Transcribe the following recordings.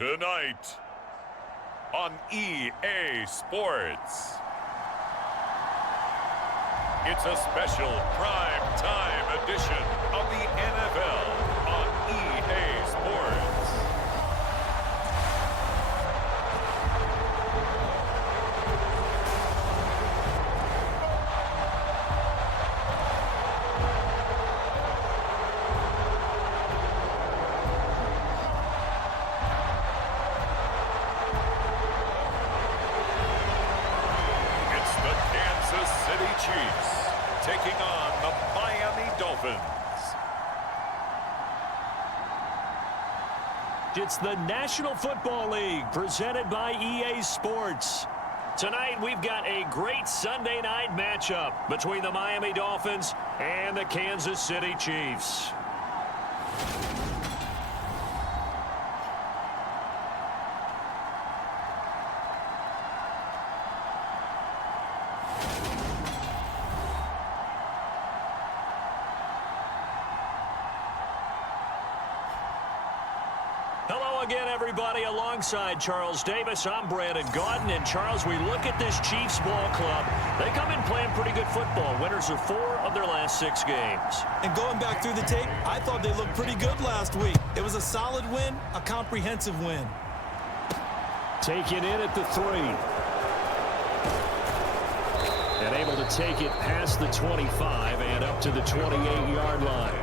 Tonight on EA Sports, it's a special prime time edition of the NFL on EA Sports. Chiefs taking on the Miami Dolphins. It's the National Football League presented by EA Sports. Tonight we've got a great Sunday night matchup between the Miami Dolphins and the Kansas City Chiefs. Hello again, everybody. Alongside Charles Davis, I'm Brandon Gaudin. And Charles, we look at this Chiefs ball club. They come in playing pretty good football. Winners of 4 of their last 6 games. And going back through the tape, I thought they looked pretty good last week. It was a solid win, a comprehensive win. Taking in at the 3. And able to take it past the 25 and up to the 28-yard line.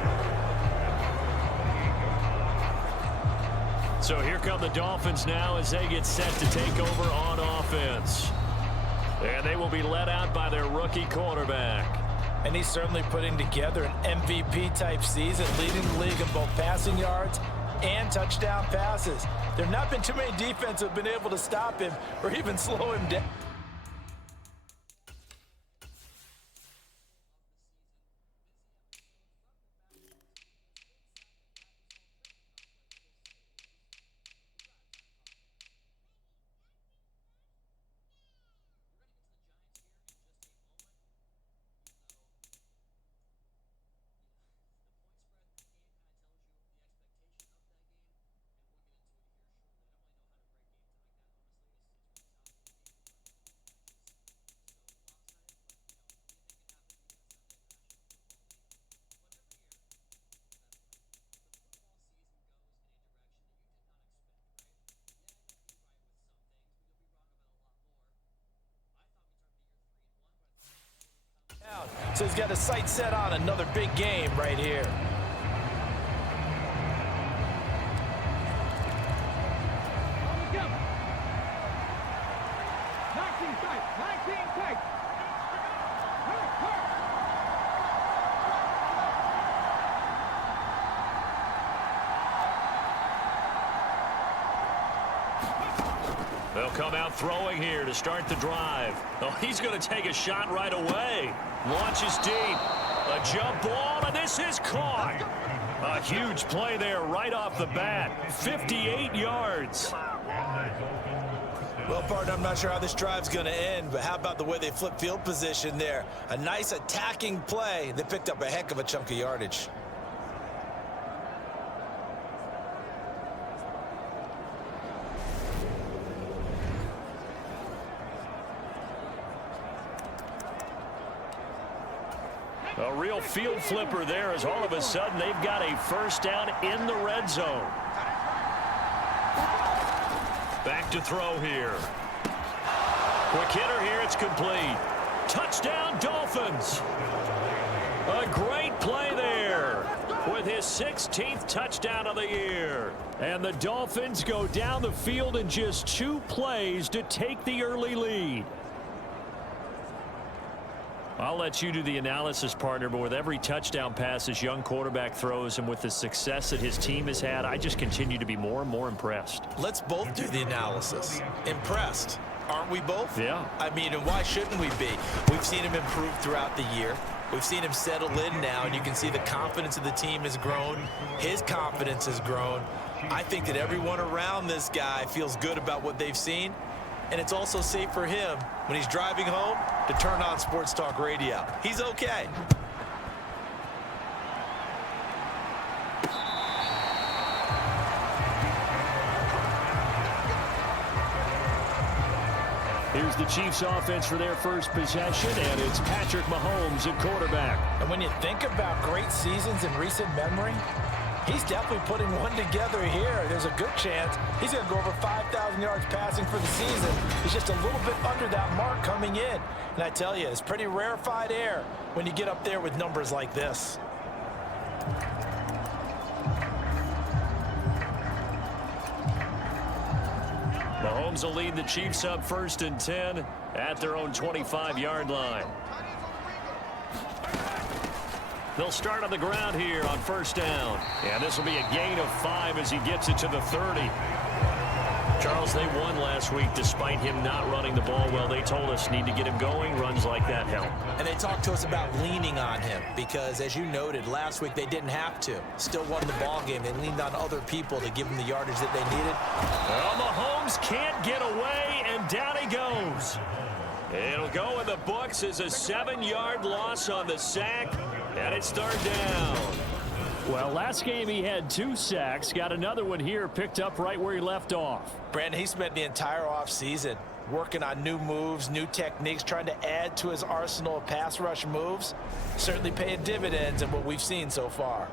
So here come the Dolphins now as they get set to take over on offense. And they will be led out by their rookie quarterback. And he's certainly putting together an MVP-type season, leading the league in both passing yards and touchdown passes. There have not been too many defenses that have been able to stop him or even slow him down. So he's got his sights set on another big game right here. They'll come out throwing here to start the drive. Oh, he's going to take a shot right away. Launches deep. A jump ball, and this is caught. A huge play there right off the bat. 58 yards. Well, partner, I'm not sure how this drive's going to end, but how about the way they flip field position there? A nice attacking play. They picked up a heck of a chunk of yardage. A real field flipper there as all of a sudden they've got a first down in the red zone. Back to throw here. Quick hitter here, it's complete. Touchdown Dolphins. A great play there with his 16th touchdown of the year. And the Dolphins go down the field in just 2 plays to take the early lead. I'll let you do the analysis, partner, but with every touchdown pass his young quarterback throws and with the success that his team has had, I just continue to be more and more impressed. Let's both do the analysis. Impressed. Aren't we both? Yeah. I mean, and why shouldn't we be? We've seen him improve throughout the year. We've seen him settle in now, and you can see the confidence of the team has grown. His confidence has grown. I think that everyone around this guy feels good about what they've seen. And it's also safe for him when he's driving home to turn on Sports Talk Radio. He's okay. Here's the Chiefs offense for their first possession, and it's Patrick Mahomes at quarterback. And when you think about great seasons in recent memory, he's definitely putting one together here. There's a good chance he's going to go over 5,000 yards passing for the season. He's just a little bit under that mark coming in. And I tell you, it's pretty rarefied air when you get up there with numbers like this. Mahomes will lead the Chiefs up 1st and 10 at their own 25-yard line. They'll start on the ground here on 1st down. And this will be a gain of 5 as he gets it to the 30. Charles, they won last week despite him not running the ball well. They told us need to get him going. Runs like that help. And they talked to us about leaning on him because, as you noted, last week they didn't have to. Still won the ball game. They leaned on other people to give them the yardage that they needed. Well, Mahomes can't get away, and down he goes. It'll go in the books as a 7-yard loss on the sack, and it's 3rd down. Well, last game he had 2 sacks. Got another one here, picked up right where he left off. Brandon, he spent the entire offseason working on new moves, new techniques, trying to add to his arsenal of pass rush moves. Certainly paying dividends in what we've seen so far.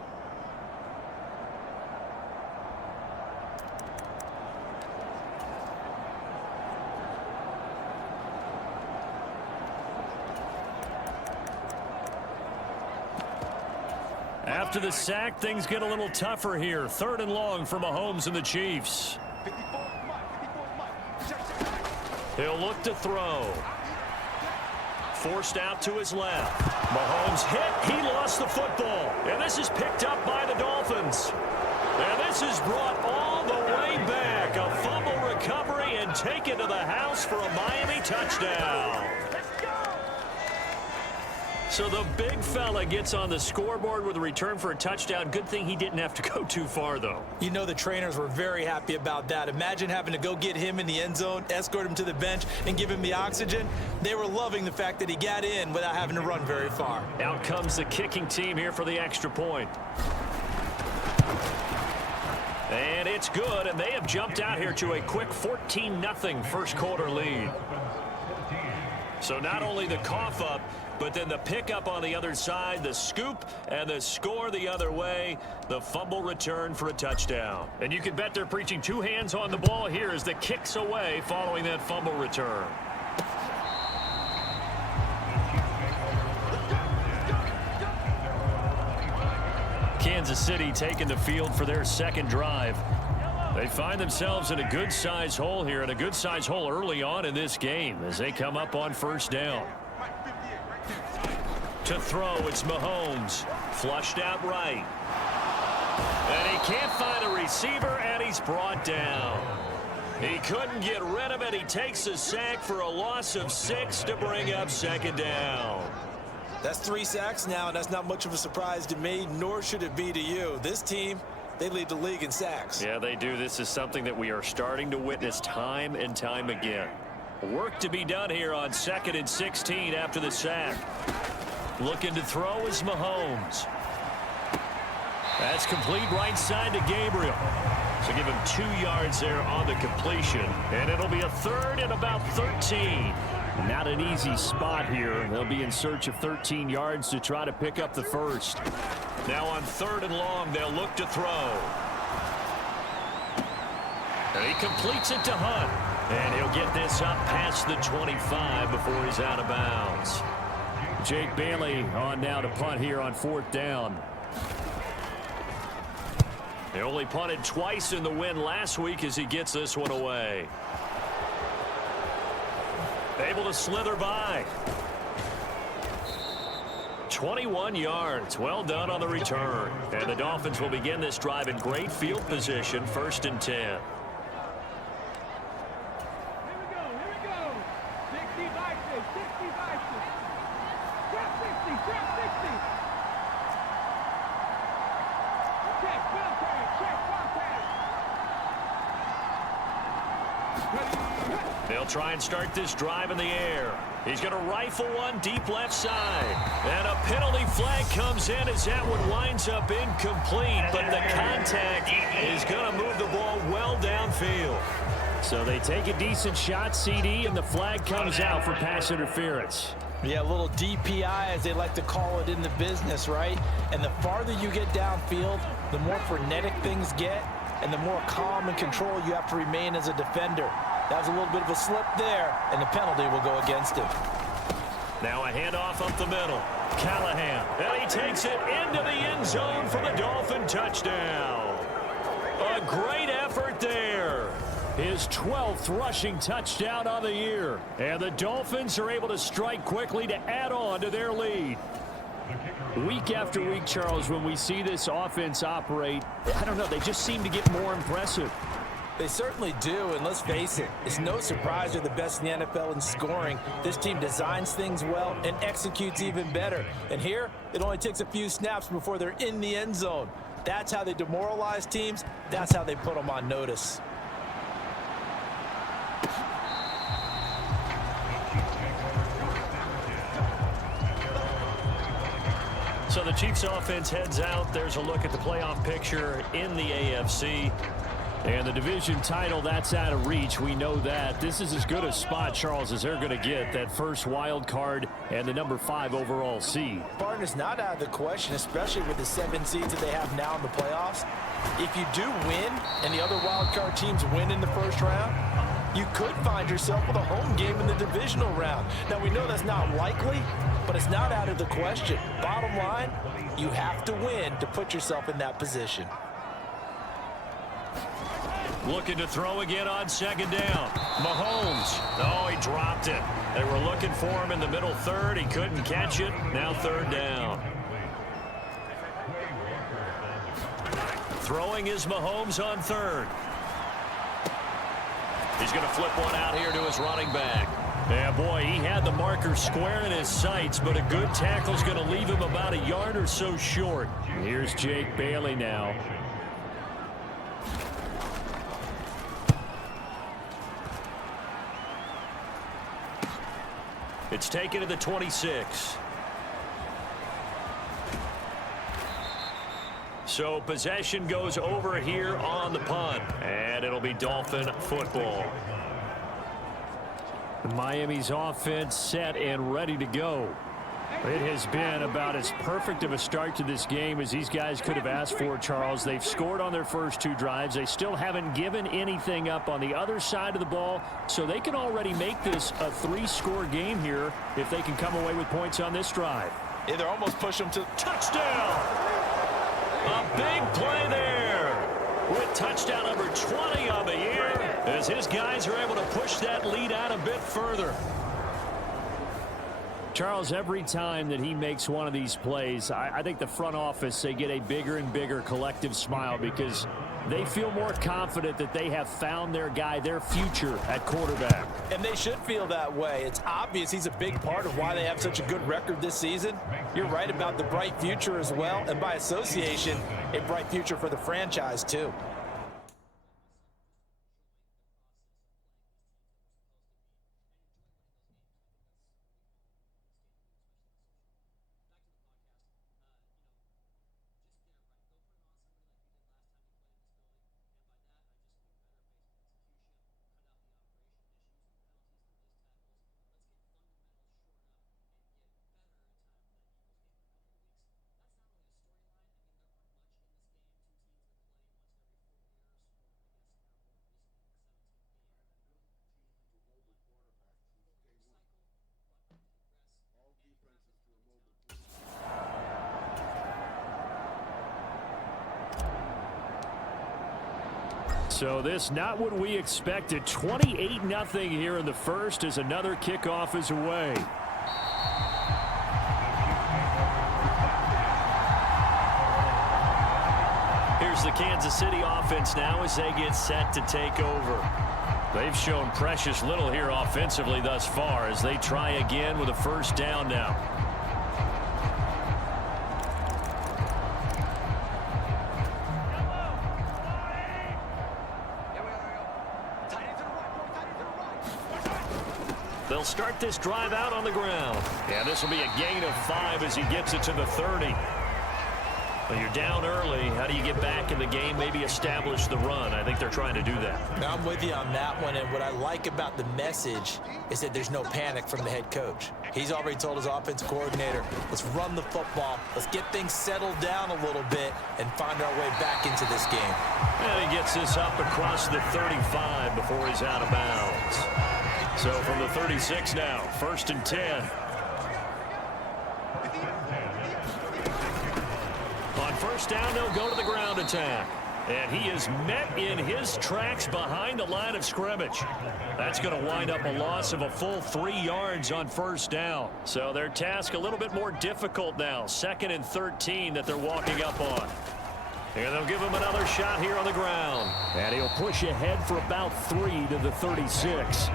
After the sack, things get a little tougher here. 3rd and long for Mahomes and the Chiefs. He'll look to throw. Forced out to his left. Mahomes hit. He lost the football. And this is picked up by the Dolphins. And this is brought all the way back. A fumble recovery and taken to the house for a Miami touchdown. So the big fella gets on the scoreboard with a return for a touchdown. Good thing he didn't have to go too far, though. You know the trainers were very happy about that. Imagine having to go get him in the end zone, escort him to the bench, and give him the oxygen. They were loving the fact that he got in without having to run very far. Out comes the kicking team here for the extra point. And it's good, and they have jumped out here to a quick 14-0 first quarter lead. So not only the cough up, but then the pickup on the other side, the scoop, and the score the other way, the fumble return for a touchdown. And you can bet they're preaching 2 hands on the ball here as the kick's away following that fumble return. Kansas City taking the field for their second drive. They find themselves in a good-sized hole here, and a good-sized hole early on in this game as they come up on 1st down. To throw, it's Mahomes. Flushed out right. And he can't find a receiver, and he's brought down. He couldn't get rid of it. He takes a sack for a loss of 6 to bring up 2nd down. That's 3 sacks now, and that's not much of a surprise to me, nor should it be to you. This team, they lead the league in sacks. Yeah, they do. This is something that we are starting to witness time and time again. Work to be done here on 2nd and 16 after the sack. Looking to throw is Mahomes. That's complete right side to Gabriel. So give him 2 yards there on the completion. And it'll be a 3rd and about 13. Not an easy spot here. They'll be in search of 13 yards to try to pick up the first. Now on 3rd and long, they'll look to throw. And he completes it to Hunt. And he'll get this up past the 25 before he's out of bounds. Jake Bailey on now to punt here on 4th down. They only punted twice in the win last week as he gets this one away. Able to slither by. 21 yards. Well done on the return. And the Dolphins will begin this drive in great field position, 1st and 10. They'll try and start this drive in the air. He's going to rifle one deep left side. And a penalty flag comes in as that one winds up incomplete. But the contact is going to move the ball well downfield. downfield. So they take a decent shot, CD, and the flag comes out for pass interference. Yeah, a little DPI, as they like to call it in the business, right? And the farther you get downfield, the more frenetic things get, and the more calm and control you have to remain as a defender. That was a little bit of a slip there, and the penalty will go against him. Now a handoff up the middle. Callahan, and he takes it into the end zone for the Dolphin touchdown. A great effort there. His 12th rushing touchdown of the year. And the Dolphins are able to strike quickly to add on to their lead. Week after week, Charles, when we see this offense operate, I don't know, they just seem to get more impressive. They certainly do, and let's face it, it's no surprise they're the best in the NFL in scoring. This team designs things well and executes even better. And here, it only takes a few snaps before they're in the end zone. That's how they demoralize teams. That's how they put them on notice. So the Chiefs offense heads out. There's a look at the playoff picture in the AFC. And the division title, that's out of reach. We know that. This is as good a spot, Charles, as they're going to get. That first wild card and the number 5 overall seed. Partner's not out of the question, especially with the 7 seeds that they have now in the playoffs. If you do win and the other wild card teams win in the first round, you could find yourself with a home game in the divisional round. Now, we know that's not likely, but it's not out of the question. Bottom line, you have to win to put yourself in that position. Looking to throw again on second down. Mahomes. Oh, he dropped it. They were looking for him in the middle third. He couldn't catch it. Now third down. Throwing is Mahomes on third. He's going to flip one out here to his running back. Yeah, boy, he had the marker square in his sights, but a good tackle is going to leave him about a yard or so short. Here's Jake Bailey now. It's taken to the 26. So possession goes over here on the punt, and it'll be Dolphin football. Miami's offense set and ready to go. It has been about as perfect of a start to this game as these guys could have asked for, Charles. They've scored on their first 2 drives. They still haven't given anything up on the other side of the ball, so they can already make this a 3-score game here if they can come away with points on this drive. Yeah, they're almost pushing them to touchdown. A big play there with touchdown number 20 on the year as his guys are able to push that lead out a bit further. Charles, every time that he makes one of these plays, I think the front office, they get a bigger and bigger collective smile because they feel more confident that they have found their guy, their future at quarterback. And they should feel that way. It's obvious he's a big part of why they have such a good record this season. You're right about the bright future as well, and by association, a bright future for the franchise too. So this not what we expected. 28-0 here in the first as another kickoff is away. Here's the Kansas City offense now as they get set to take over. They've shown precious little here offensively thus far as they try again with a first down now. They'll start this drive out on the ground. And this will be a gain of 5 as he gets it to the 30. Well, you're down early. How do you get back in the game, maybe establish the run? I think they're trying to do that. Now, I'm with you on that one, and what I like about the message is that there's no panic from the head coach. He's already told his offensive coordinator, let's run the football, let's get things settled down a little bit and find our way back into this game. And he gets this up across the 35 before he's out of bounds. So from the 36 now, 1st and 10. On 1st down, they'll go to the ground attack. And he is met in his tracks behind the line of scrimmage. That's going to wind up a loss of a full 3 yards on 1st down. So their task a little bit more difficult now. 2nd and 13 that they're walking up on. And they'll give him another shot here on the ground. And he'll push ahead for about 3 to the 36.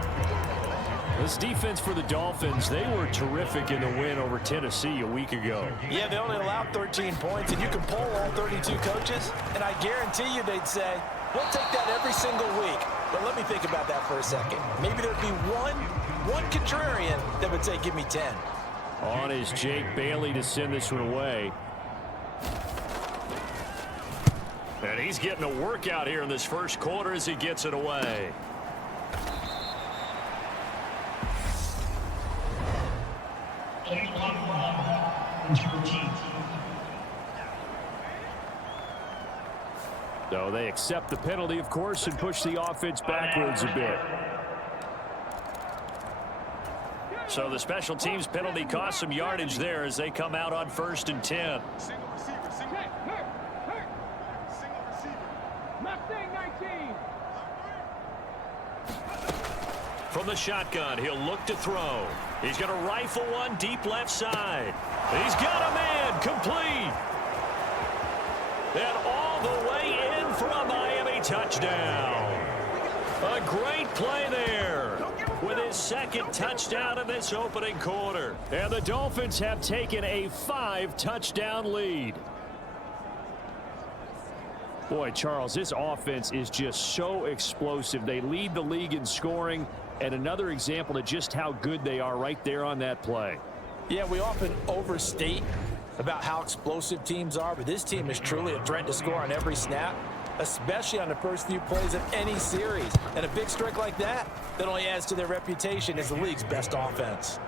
This defense for the Dolphins, they were terrific in the win over Tennessee a week ago. Yeah, they only allowed 13 points, and you can poll all 32 coaches, and I guarantee you they'd say, we'll take that every single week. But let me think about that for a second. Maybe there'd be one contrarian that would say, give me 10. On is Jake Bailey to send this one away. And he's getting a workout here in this first quarter as he gets it away. So they accept the penalty, of course, and push the offense backwards a bit. So the special teams penalty cost some yardage there as they come out on 1st and 10. From the shotgun, he'll look to throw. He's going to rifle one deep left side. He's got a man complete. And all the way in for a Miami touchdown. A great play there with his 2nd touchdown in this opening quarter. And the Dolphins have taken a 5-touchdown lead. Boy, Charles, this offense is just so explosive. They lead the league in scoring, and another example of just how good they are right there on that play. Yeah, we often overstate about how explosive teams are, but this team is truly a threat to score on every snap, especially on the first few plays of any series. And a big streak like that only adds to their reputation as the league's best offense.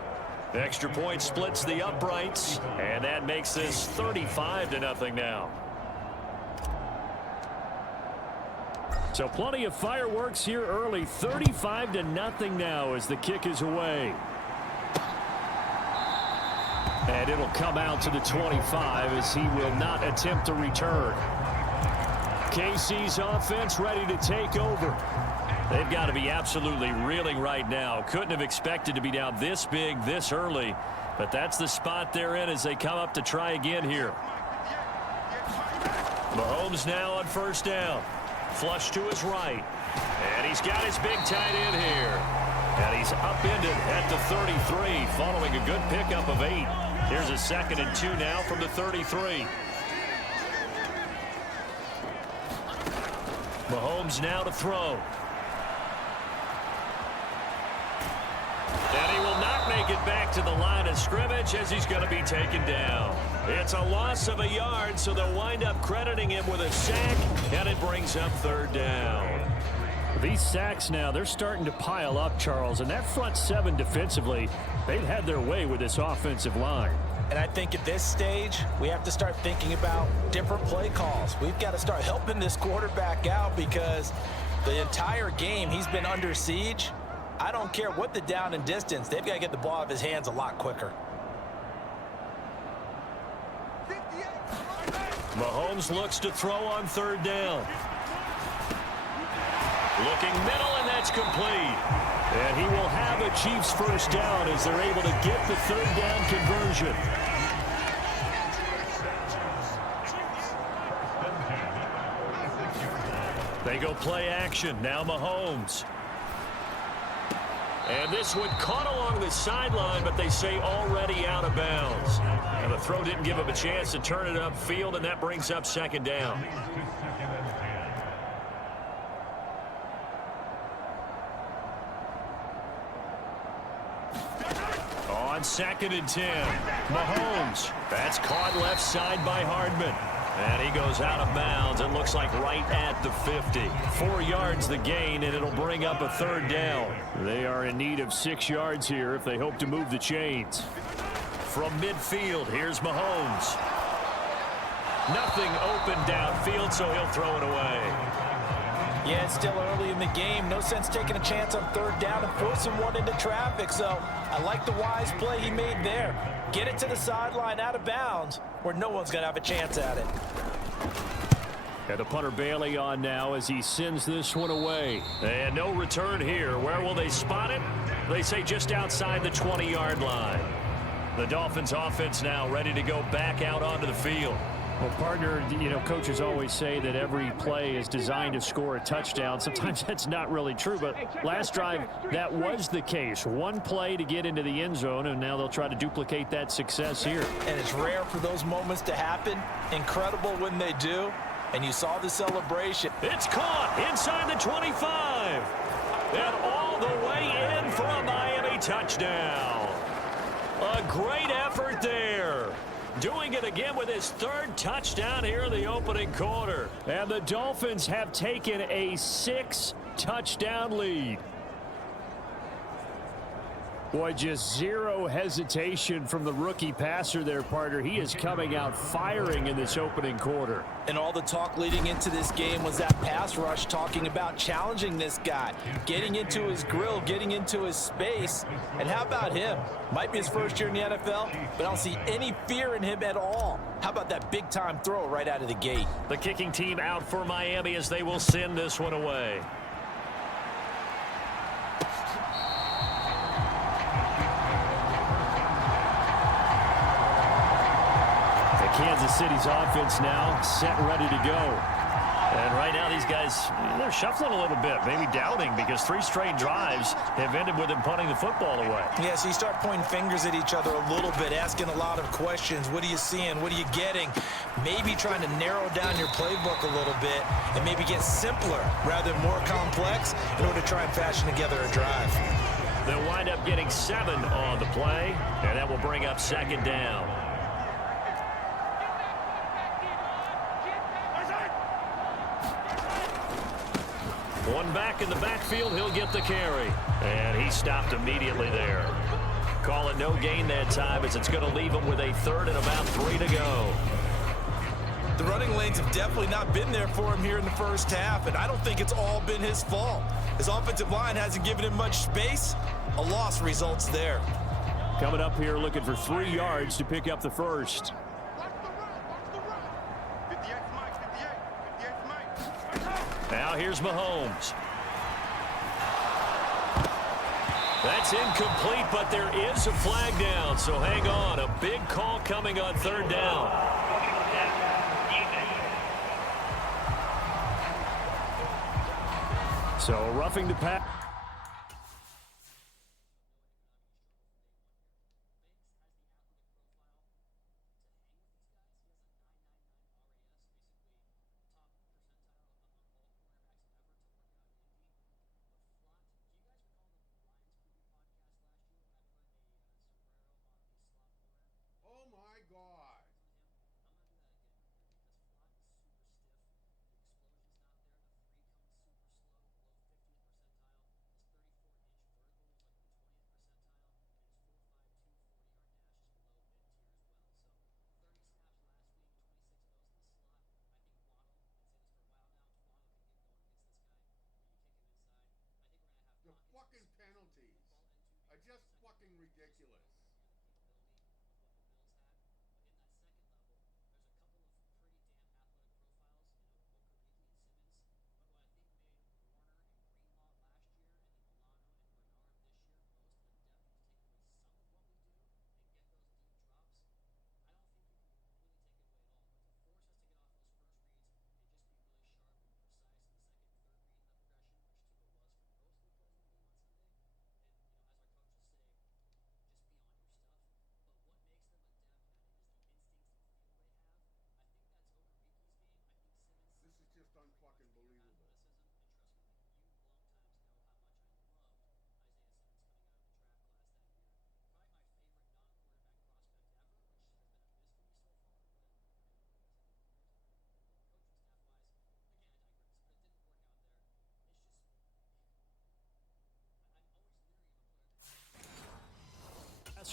Extra point splits the uprights, and that makes this 35-0 now. So plenty of fireworks here early. 35-0 now as the kick is away. And it'll come out to the 25 as he will not attempt to return. KC's offense ready to take over. They've got to be absolutely reeling right now. Couldn't have expected to be down this big this early, but that's the spot they're in as they come up to try again here. Mahomes now on 1st down. Flush to his right. And he's got his big tight end here. And he's upended at the 33 following a good pickup of 8. Here's a 2nd and 2 now from the 33. Mahomes now to throw. And he will not make it back to the line of scrimmage as he's going to be taken down. It's a loss of a yard, so they'll wind up crediting him with a sack, and it brings up 3rd down. These sacks now, they're starting to pile up, Charles, and that front 7 defensively, they've had their way with this offensive line. And I think at this stage, we have to start thinking about different play calls. We've got to start helping this quarterback out because the entire game he's been under siege. I don't care what the down and distance, they've got to get the ball out of his hands a lot quicker. Mahomes looks to throw on 3rd down. Looking middle, and that's complete. And he will have a Chiefs 1st down as they're able to get the 3rd down conversion. They go play action. Now Mahomes. And this one caught along the sideline, but they say already out of bounds. And the throw didn't give him a chance to turn it upfield, and that brings up 2nd down. On 2nd and 10, Mahomes. That's caught left side by Hardman. And he goes out of bounds. It looks like right at the 50. 4 yards the gain, and it'll bring up a third down. They are in need of 6 yards here if they hope to move the chains. From midfield, here's Mahomes. Nothing open downfield, so he'll throw it away. Yeah, it's still early in the game. No sense taking a chance on third down and forcing one into traffic. So I like the wise play he made there. Get it to the sideline out of bounds where no one's going to have a chance at it. And the punter Bailey on now as he sends this one away. And no return here. Where will they spot it? They say just outside the 20-yard line. The Dolphins offense now ready to go back out onto the field. Well, partner, you know, coaches always say that every play is designed to score a touchdown. Sometimes that's not really true, but last drive, that was the case. One play to get into the end zone, and now they'll try to duplicate that success here. And it's rare for those moments to happen. Incredible when they do. And you saw the celebration. It's caught inside the 25. And all the way in for a Miami touchdown. A great effort there. Doing it again with his third touchdown here in the opening quarter. And the Dolphins have taken a 6-touchdown lead. Boy, just zero hesitation from the rookie passer there, partner. He is coming out firing in this opening quarter. And all the talk leading into this game was that pass rush, talking about challenging this guy, getting into his grill, getting into his space. And how about him? Might be his first year in the NFL, but I don't see any fear in him at all. How about that big-time throw right out of the gate? The kicking team out for Miami as they will send this one away. Kansas City's offense now set ready to go. And right now these guys, they're shuffling a little bit, maybe doubting, because 3 straight drives have ended with them punting the football away. Yeah, so you start pointing fingers at each other a little bit, asking a lot of questions. What are you seeing? What are you getting? Maybe trying to narrow down your playbook a little bit and maybe get simpler rather than more complex in order to try and fashion together a drive. They'll wind up getting 7 on the play, and that will bring up second down. One back in the backfield, he'll get the carry. And he stopped immediately there. Call it no gain that time as it's going to leave him with a third and about 3 to go. The running lanes have definitely not been there for him here in the first half, and I don't think it's all been his fault. His offensive line hasn't given him much space. A loss results there. Coming up here looking for 3 yards to pick up the first. Now here's Mahomes. That's incomplete, but there is a flag down, so hang on. A big call coming on third down. So roughing the pass. Fucking penalties are just fucking ridiculous.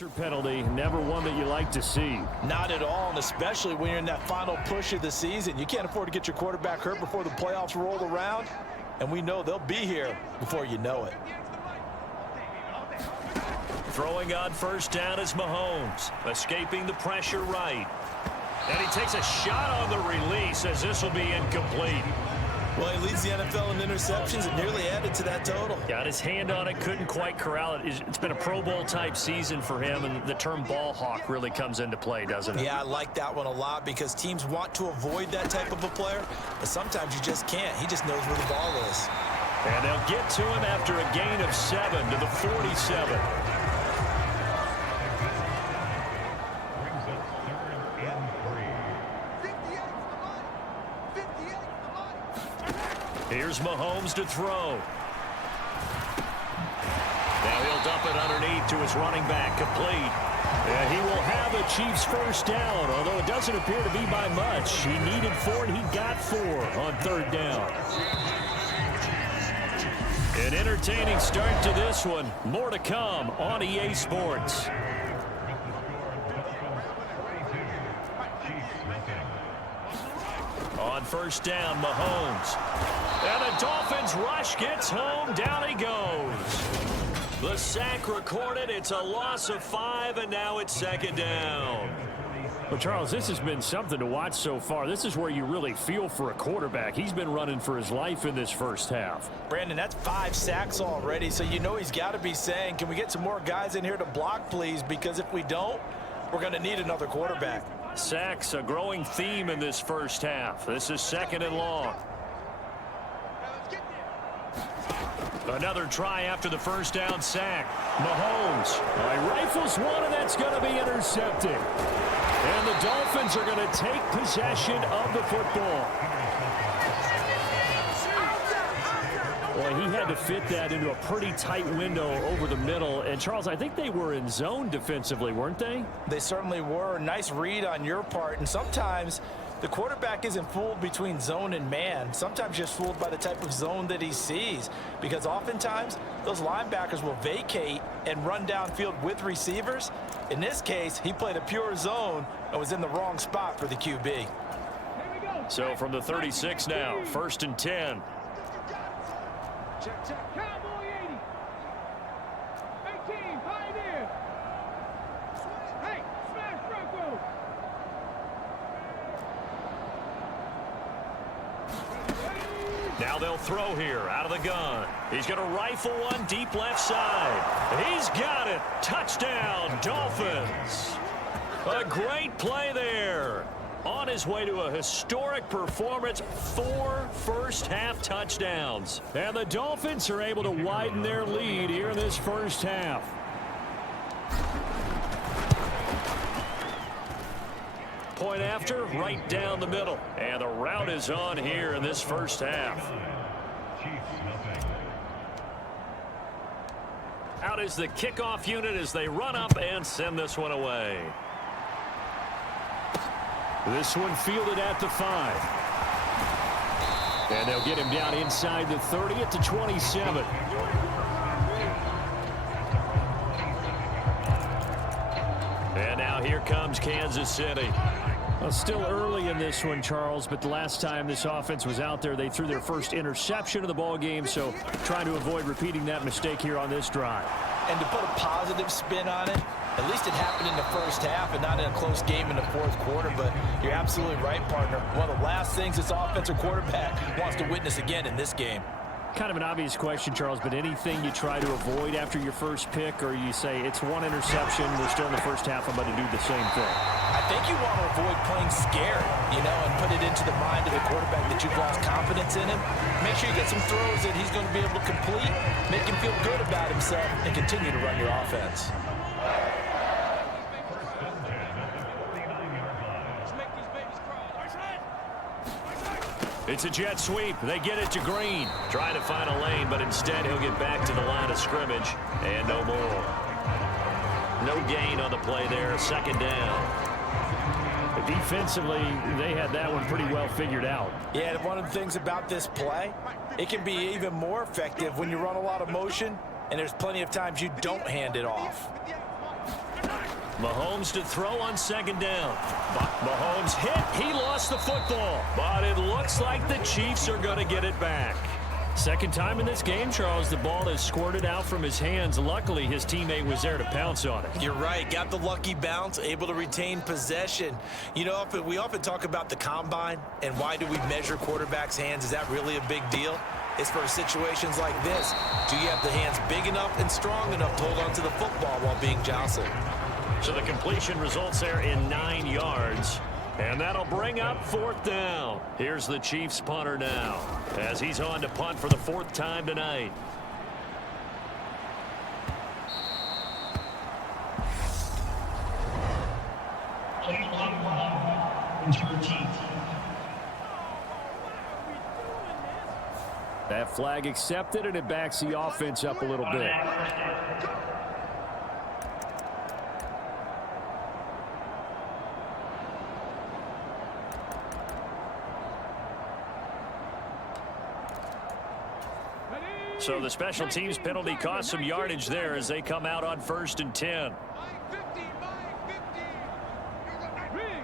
Penalty, never one that you like to see. Not at all, and especially when you're in that final push of the season. You can't afford to get your quarterback hurt before the playoffs roll around, and we know they'll be here before you know it. Throwing on first down is Mahomes, escaping the pressure right. And he takes a shot on the release as this will be incomplete. Well, he leads the NFL in interceptions and nearly added to that total. Got his hand on it, couldn't quite corral it. It's been a Pro Bowl type season for him, and the term ball hawk really comes into play, doesn't it? Yeah, I like that one a lot because teams want to avoid that type of a player, but sometimes you just can't. He just knows where the ball is. And they'll get to him after a gain of 7 to the 47. Here's Mahomes to throw. Now he'll dump it underneath to his running back, complete. And he will have a Chiefs first down, although it doesn't appear to be by much. He needed 4, and he got 4 on third down. An entertaining start to this one. More to come on EA Sports. On first down, Mahomes. And the Dolphins rush gets home. Down he goes. The sack recorded. It's a loss of 5, and now it's second down. Well, Charles, this has been something to watch so far. This is where you really feel for a quarterback. He's been running for his life in this first half. Brandon, that's 5 sacks already, so you know he's got to be saying, can we get some more guys in here to block, please? Because if we don't, we're going to need another quarterback. Sacks, a growing theme in this first half. This is second and long. Another try after the first down sack. Mahomes rifles one, and that's going to be intercepted. And the Dolphins are going to take possession of the football. Well, he had to fit that into a pretty tight window over the middle. And, Charles, I think they were in zone defensively, weren't they? They certainly were. Nice read on your part. And sometimes the quarterback isn't fooled between zone and man. Sometimes just fooled by the type of zone that he sees. Because oftentimes, those linebackers will vacate and run downfield with receivers. In this case, he played a pure zone and was in the wrong spot for the QB. So from the 36 now, first and 10. Check, check. Cowboy 80. 18, Pioneer. Hey, smash Bronco. Now they'll throw here out of the gun. He's going to rifle one deep left side. He's got it. Touchdown, Dolphins. A great play there. On his way to a historic performance, 4 first-half touchdowns. And the Dolphins are able to widen their lead here in this first half. Point after, right down the middle. And the route is on here in this first half. Out is the kickoff unit as they run up and send this one away. This one fielded at the 5. And they'll get him down inside the 30 at the 27. And now here comes Kansas City. Well, still early in this one, Charles, but the last time this offense was out there, they threw their first interception of the ball game, so trying to avoid repeating that mistake here on this drive. And to put a positive spin on it, at least it happened in the first half and not in a close game in the fourth quarter. But you're absolutely right, partner. One of the last things this offensive quarterback wants to witness again in this game. Kind of an obvious question, Charles, but anything you try to avoid after your first pick, or you say it's one interception, we're still in the first half, I'm going to do the same thing? I think you want to avoid playing scared, and put it into the mind of the quarterback that you've lost confidence in him. Make sure you get some throws that he's going to be able to complete, make him feel good about himself, and continue to run your offense. It's a jet sweep. They get it to Green. Trying to find a lane, but instead he'll get back to the line of scrimmage. And no more. No gain on the play there. Second down. Defensively, they had that one pretty well figured out. Yeah, one of the things about this play, it can be even more effective when you run a lot of motion, and there's plenty of times you don't hand it off. Mahomes to throw on second down. Mahomes hit. He lost the football. But it looks like the Chiefs are going to get it back. Second time in this game, Charles, the ball has squirted out from his hands. Luckily, his teammate was there to pounce on it. You're right. Got the lucky bounce, able to retain possession. You know, we often talk about the combine and why do we measure quarterbacks' hands. Is that really a big deal? It's for situations like this. Do you have the hands big enough and strong enough to hold on to the football while being jostled? So the completion results there in 9 yards. And that'll bring up 4th down. Here's the Chiefs punter now as he's on to punt for the 4th time tonight. That flag accepted, and it backs the offense up a little bit. So the special teams penalty cost some yardage there as they come out on 1st and 10.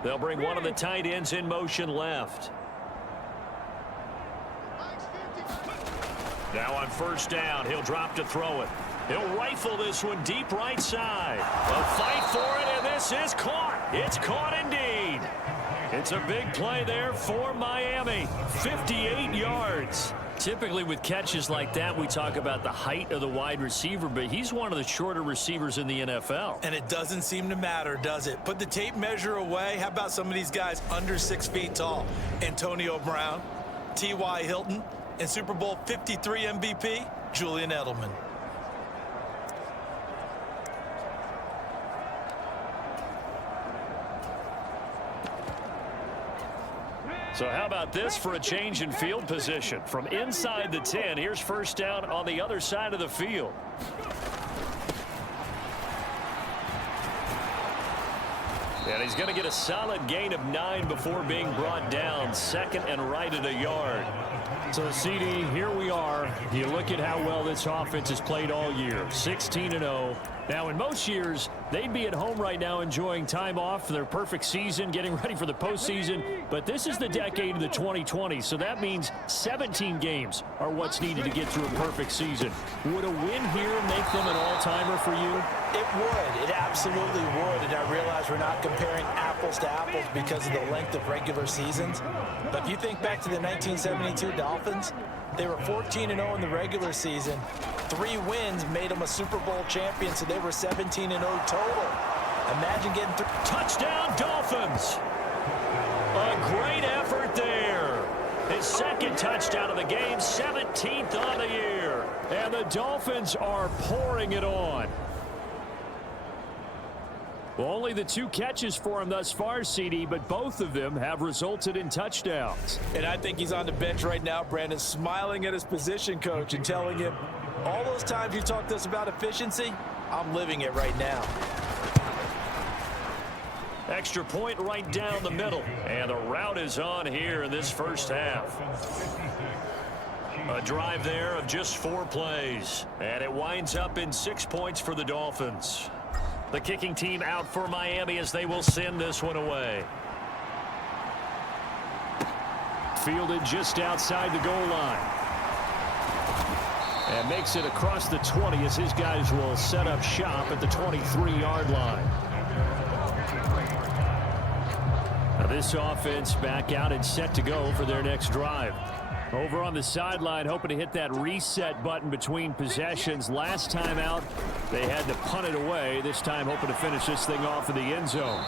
They'll bring one of the tight ends in motion left. Now on 1st down, he'll drop to throw it. He'll rifle this one deep right side. They'll fight for it, and this is caught. It's caught indeed. It's a big play there for Miami. 58 yards. Typically with catches like that, we talk about the height of the wide receiver, but he's one of the shorter receivers in the NFL. And it doesn't seem to matter, does it? Put the tape measure away. How about some of these guys under 6 feet tall? Antonio Brown, T.Y. Hilton, and Super Bowl 53 MVP, Julian Edelman. So how about this for a change in field position? From inside the 10, here's 1st down on the other side of the field. And he's going to get a solid gain of 9 before being brought down. 2nd and right at a yard. So, CD, here we are. You look at how well this offense has played all year. 16-0. Now, in most years, they'd be at home right now enjoying time off for their perfect season, getting ready for the postseason. But this is the decade of the 2020s, so that means 17 games are what's needed to get through a perfect season. Would a win here make them an all-timer for you? It would. It absolutely would. And I realize we're not comparing apples to apples because of the length of regular seasons. But if you think back to the 1972 Dolphins, they were 14-0 in the regular season. 3 wins made them a Super Bowl champion, so they were 17-0 total. Imagine getting through. Touchdown, Dolphins! A great effort there. His 2nd touchdown of the game, 17th on the year. And the Dolphins are pouring it on. Well, only the 2 catches for him thus far, CD, but both of them have resulted in touchdowns. And I think he's on the bench right now, Brandon, smiling at his position coach and telling him, all those times you talked to us about efficiency, I'm living it right now. Extra point right down the middle. And the route is on here in this 1st half. A drive there of just 4 plays. And it winds up in 6 points for the Dolphins. The kicking team out for Miami as they will send this one away. Fielded just outside the goal line. And makes it across the 20 as his guys will set up shop at the 23-yard line. Now this offense back out and set to go for their next drive. Over on the sideline, hoping to hit that reset button between possessions. Last time out, they had to punt it away. This time, hoping to finish this thing off in the end zone.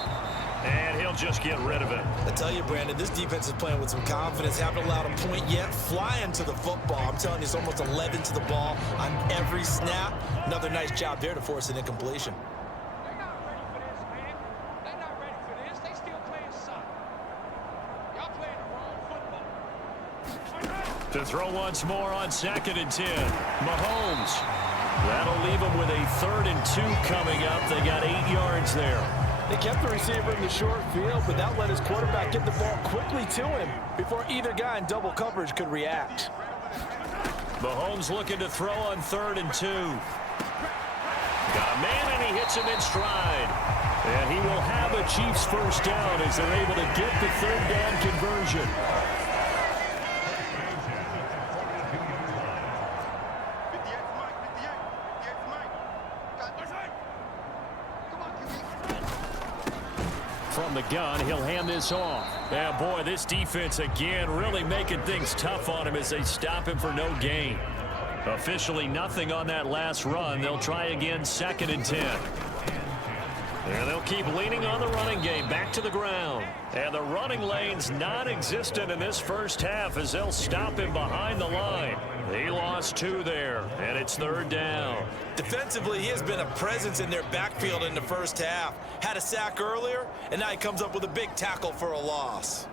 And he'll just get rid of it. I tell you, Brandon, this defense is playing with some confidence. Haven't allowed a point yet. Flying to the football. I'm telling you, it's almost 11 to the ball on every snap. Another nice job there to force an incompletion. They're not ready for this, man. They're not ready for this. They still playing soccer. Y'all playing the wrong football. To throw once more on 2nd and 10. Mahomes. That'll leave them with a 3rd and 2 coming up. They got 8 yards there. They kept the receiver in the short field, but that let his quarterback get the ball quickly to him before either guy in double coverage could react. Mahomes looking to throw on 3rd and 2. Got a man, and he hits him in stride. And he will have a Chiefs first down as they're able to get the third down conversion. From the gun, he'll hand this off. Yeah, boy, this defense again really making things tough on him as they stop him for no gain. Officially nothing on that last run. They'll try again, 2nd and 10. And they'll keep leaning on the running game, back to the ground. And the running lane's non-existent in this first half as they'll stop him behind the line. He lost 2 there, and it's 3rd down. Defensively, he has been a presence in their backfield in the first half. Had a sack earlier, and now he comes up with a big tackle for a loss.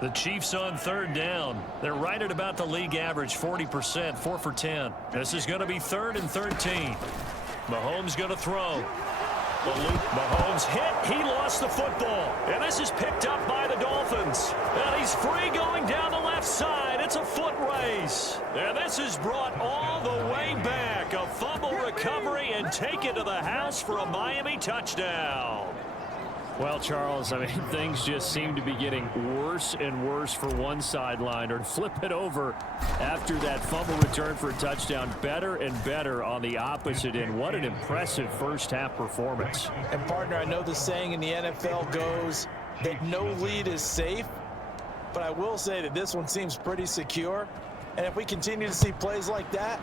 The Chiefs on 3rd down. They're right at about the league average, 40%, 4 for 10. This is going to be 3rd and 13. Mahomes going to throw. Mahomes hit. He lost the football. And this is picked up by the Dolphins. And he's free going down the left side. It's a foot race. And this is brought all the way back. A fumble recovery and taken to the house for a Miami touchdown. Well, Charles, I mean, things just seem to be getting worse and worse for one sideline, or flip it over after that fumble return for a touchdown. Better and better on the opposite end. What an impressive first half performance. And partner, I know the saying in the NFL goes that no lead is safe, but I will say that this one seems pretty secure. And if we continue to see plays like that,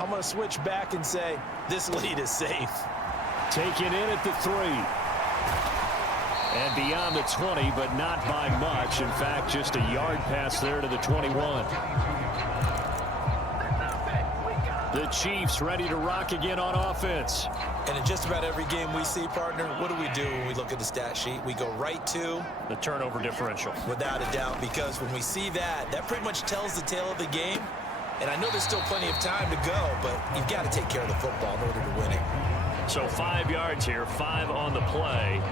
I'm going to switch back and say this lead is safe. Taken in at the 3. And beyond the 20, but not by much. In fact, just a yard pass there to the 21. The Chiefs ready to rock again on offense. And in just about every game we see, partner, what do when we look at the stat sheet? We go right to the turnover differential. Without a doubt, because when we see that, that pretty much tells the tale of the game. And I know there's still plenty of time to go, but you've got to take care of the football in order to win it. So 5 yards here, 5 on the play.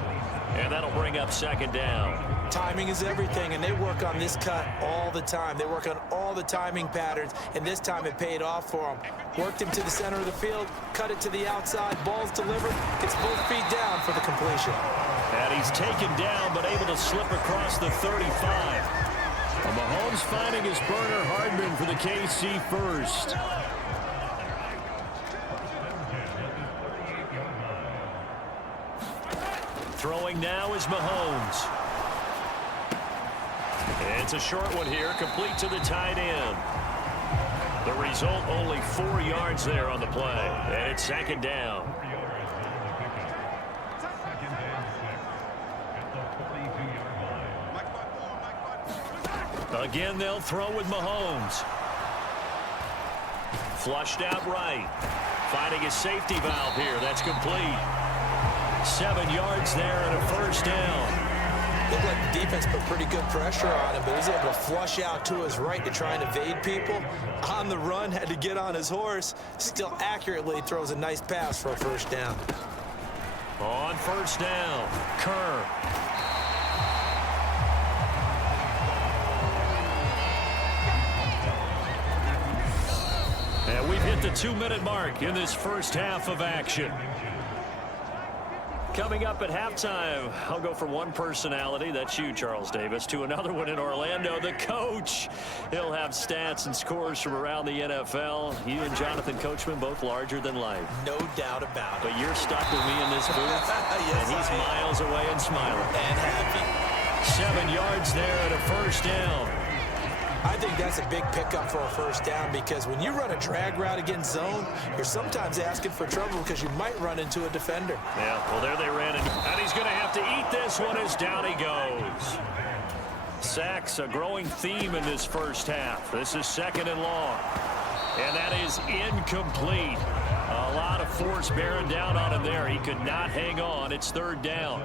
And that'll bring up 2nd down. Timing is everything, and they work on this cut all the time. They work on all the timing patterns, and this time it paid off for them. Worked him to the center of the field, cut it to the outside, ball's delivered, gets both feet down for the completion. And he's taken down, but able to slip across the 35. And Mahomes finding his burner Hardman for the KC first. Throwing now is Mahomes. It's a short one here, complete to the tight end. The result, only 4 yards there on the play. And it's 2nd down. Again, they'll throw with Mahomes. Flushed out right. Finding his safety valve here. That's complete. 7 yards there and a first down. Looked like the defense put pretty good pressure on him, but he was able to flush out to his right to try and evade people. On the run, had to get on his horse. Still accurately throws a nice pass for a first down. On first down, Kerr. And we've hit the 2-minute mark in this first half of action. Coming up at halftime, I'll go from one personality, that's you, Charles Davis, to another one in Orlando, the coach. He'll have stats and scores from around the NFL. You and Jonathan Coachman, both larger than life. No doubt about it. But you're stuck with me in this booth, yes, and he's miles away and smiling. And happy. 7 yards there and a first down. I think that's a big pickup for a first down, because when you run a drag route against zone, you're sometimes asking for trouble because you might run into a defender. Yeah, well, there they ran, and he's going to have to eat this one as down he goes. Sacks, a growing theme in this first half. This is 2nd and long, and that is incomplete. A lot of force bearing down on him there. He could not hang on. It's 3rd down.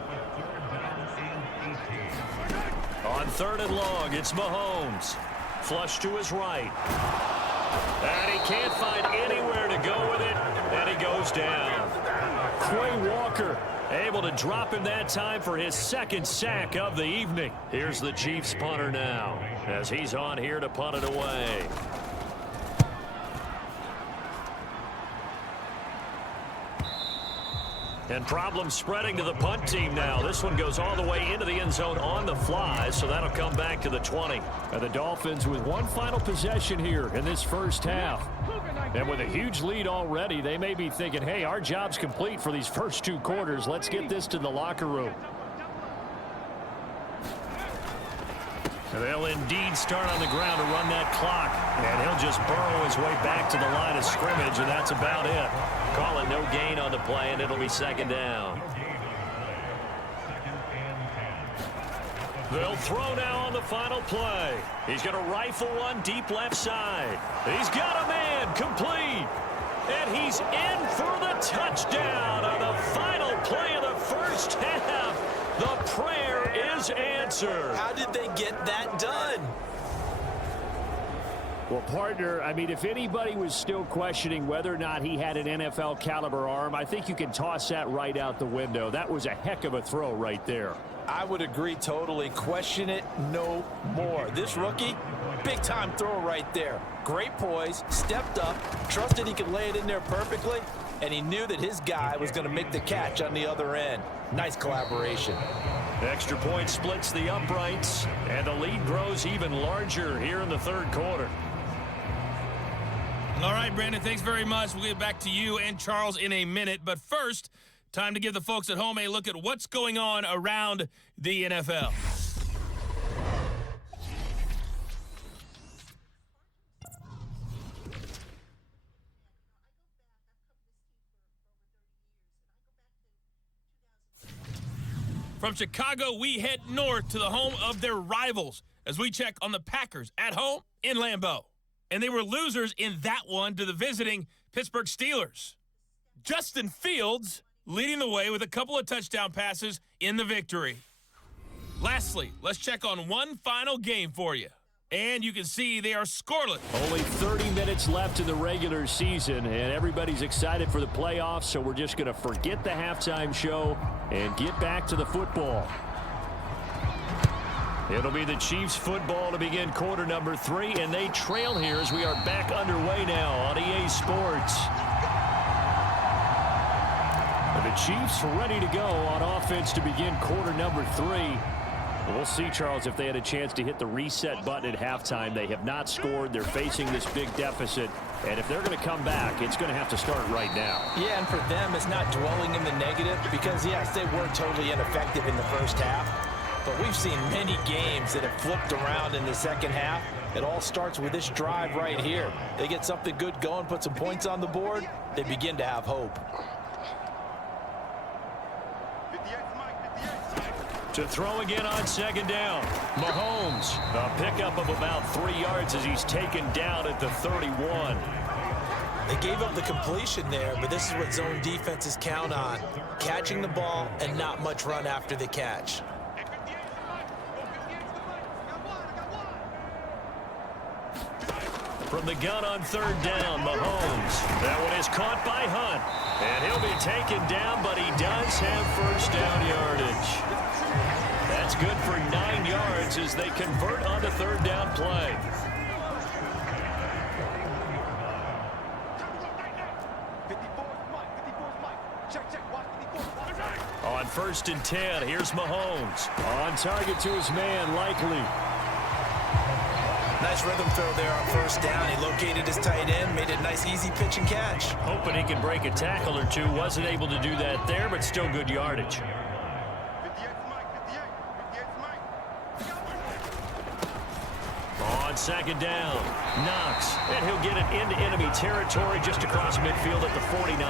On 3rd and long, it's Mahomes. Flush to his right. And he can't find anywhere to go with it, and he goes down. Quay Walker able to drop him that time for his 2nd sack of the evening. Here's the Chiefs punter now, as he's on here to punt it away. And problems spreading to the punt team now. This one goes all the way into the end zone on the fly, so that'll come back to the 20. And the Dolphins with one final possession here in this first half. And with a huge lead already, they may be thinking, hey, our job's complete for these first 2 quarters. Let's get this to the locker room. They'll indeed start on the ground to run that clock. And he'll just burrow his way back to the line of scrimmage, and that's about it. Call it no gain on the play, and it'll be second down. They'll throw now on the final play. He's going to rifle one deep left side. He's got a man complete. And he's in for the touchdown on the final play of the first half. The prayer is answered. How did they get that done? Well, partner, I mean, if anybody was still questioning whether or not he had an NFL caliber arm, I think you can toss that right out the window. That was a heck of a throw right there. I would agree totally. Question it no more. This rookie, big time throw right there. Great poise, stepped up, trusted he could lay it in there perfectly, and he knew that his guy was going to make the catch on the other end. Nice collaboration. Extra point splits the uprights, and the lead grows even larger here in the third quarter. All right, Brandon, thanks very much. We'll get back to you and Charles in a minute. But first, time to give the folks at home a look at what's going on around the NFL. From Chicago, we head north to the home of their rivals as we check on the Packers at home in Lambeau. And they were losers in that one to the visiting Pittsburgh Steelers. Justin Fields leading the way with a couple of touchdown passes in the victory. Lastly, let's check on one final game for you. And you can see they are scoreless. Only 30 minutes left in the regular season, and everybody's excited for the playoffs, so we're just going to forget the halftime show and get back to the football. It'll be the Chiefs football to begin quarter number 3, and they trail here as we are back underway now on EA Sports. And the Chiefs ready to go on offense to begin quarter number 3. We'll see, Charles, if they had a chance to hit the reset button at halftime. They have not scored. They're facing this big deficit. And if they're going to come back, it's going to have to start right now. Yeah, and for them, it's not dwelling in the negative because, yes, they were totally ineffective in the first half. But we've seen many games that have flipped around in the second half. It all starts with this drive right here. They get something good going, put some points on the board, they begin to have hope. To throw again on second down. Mahomes, a pickup of about 3 yards as he's taken down at the 31. They gave up the completion there, but this is what zone defenses count on. Catching the ball and not much run after the catch. From the gun on third down, Mahomes. That one is caught by Hunt. And he'll be taken down, but he does have first down yardage. That's good for 9 yards as they convert on the third down play. On 1st and 10, here's Mahomes. On target to his man, Likely. Nice rhythm throw there on first down. He located his tight end, made a nice easy pitch and catch. Hoping he can break a tackle or two. Wasn't able to do that there, but still good yardage. On second down, Knox, and he'll get it into enemy territory just across midfield at the 49.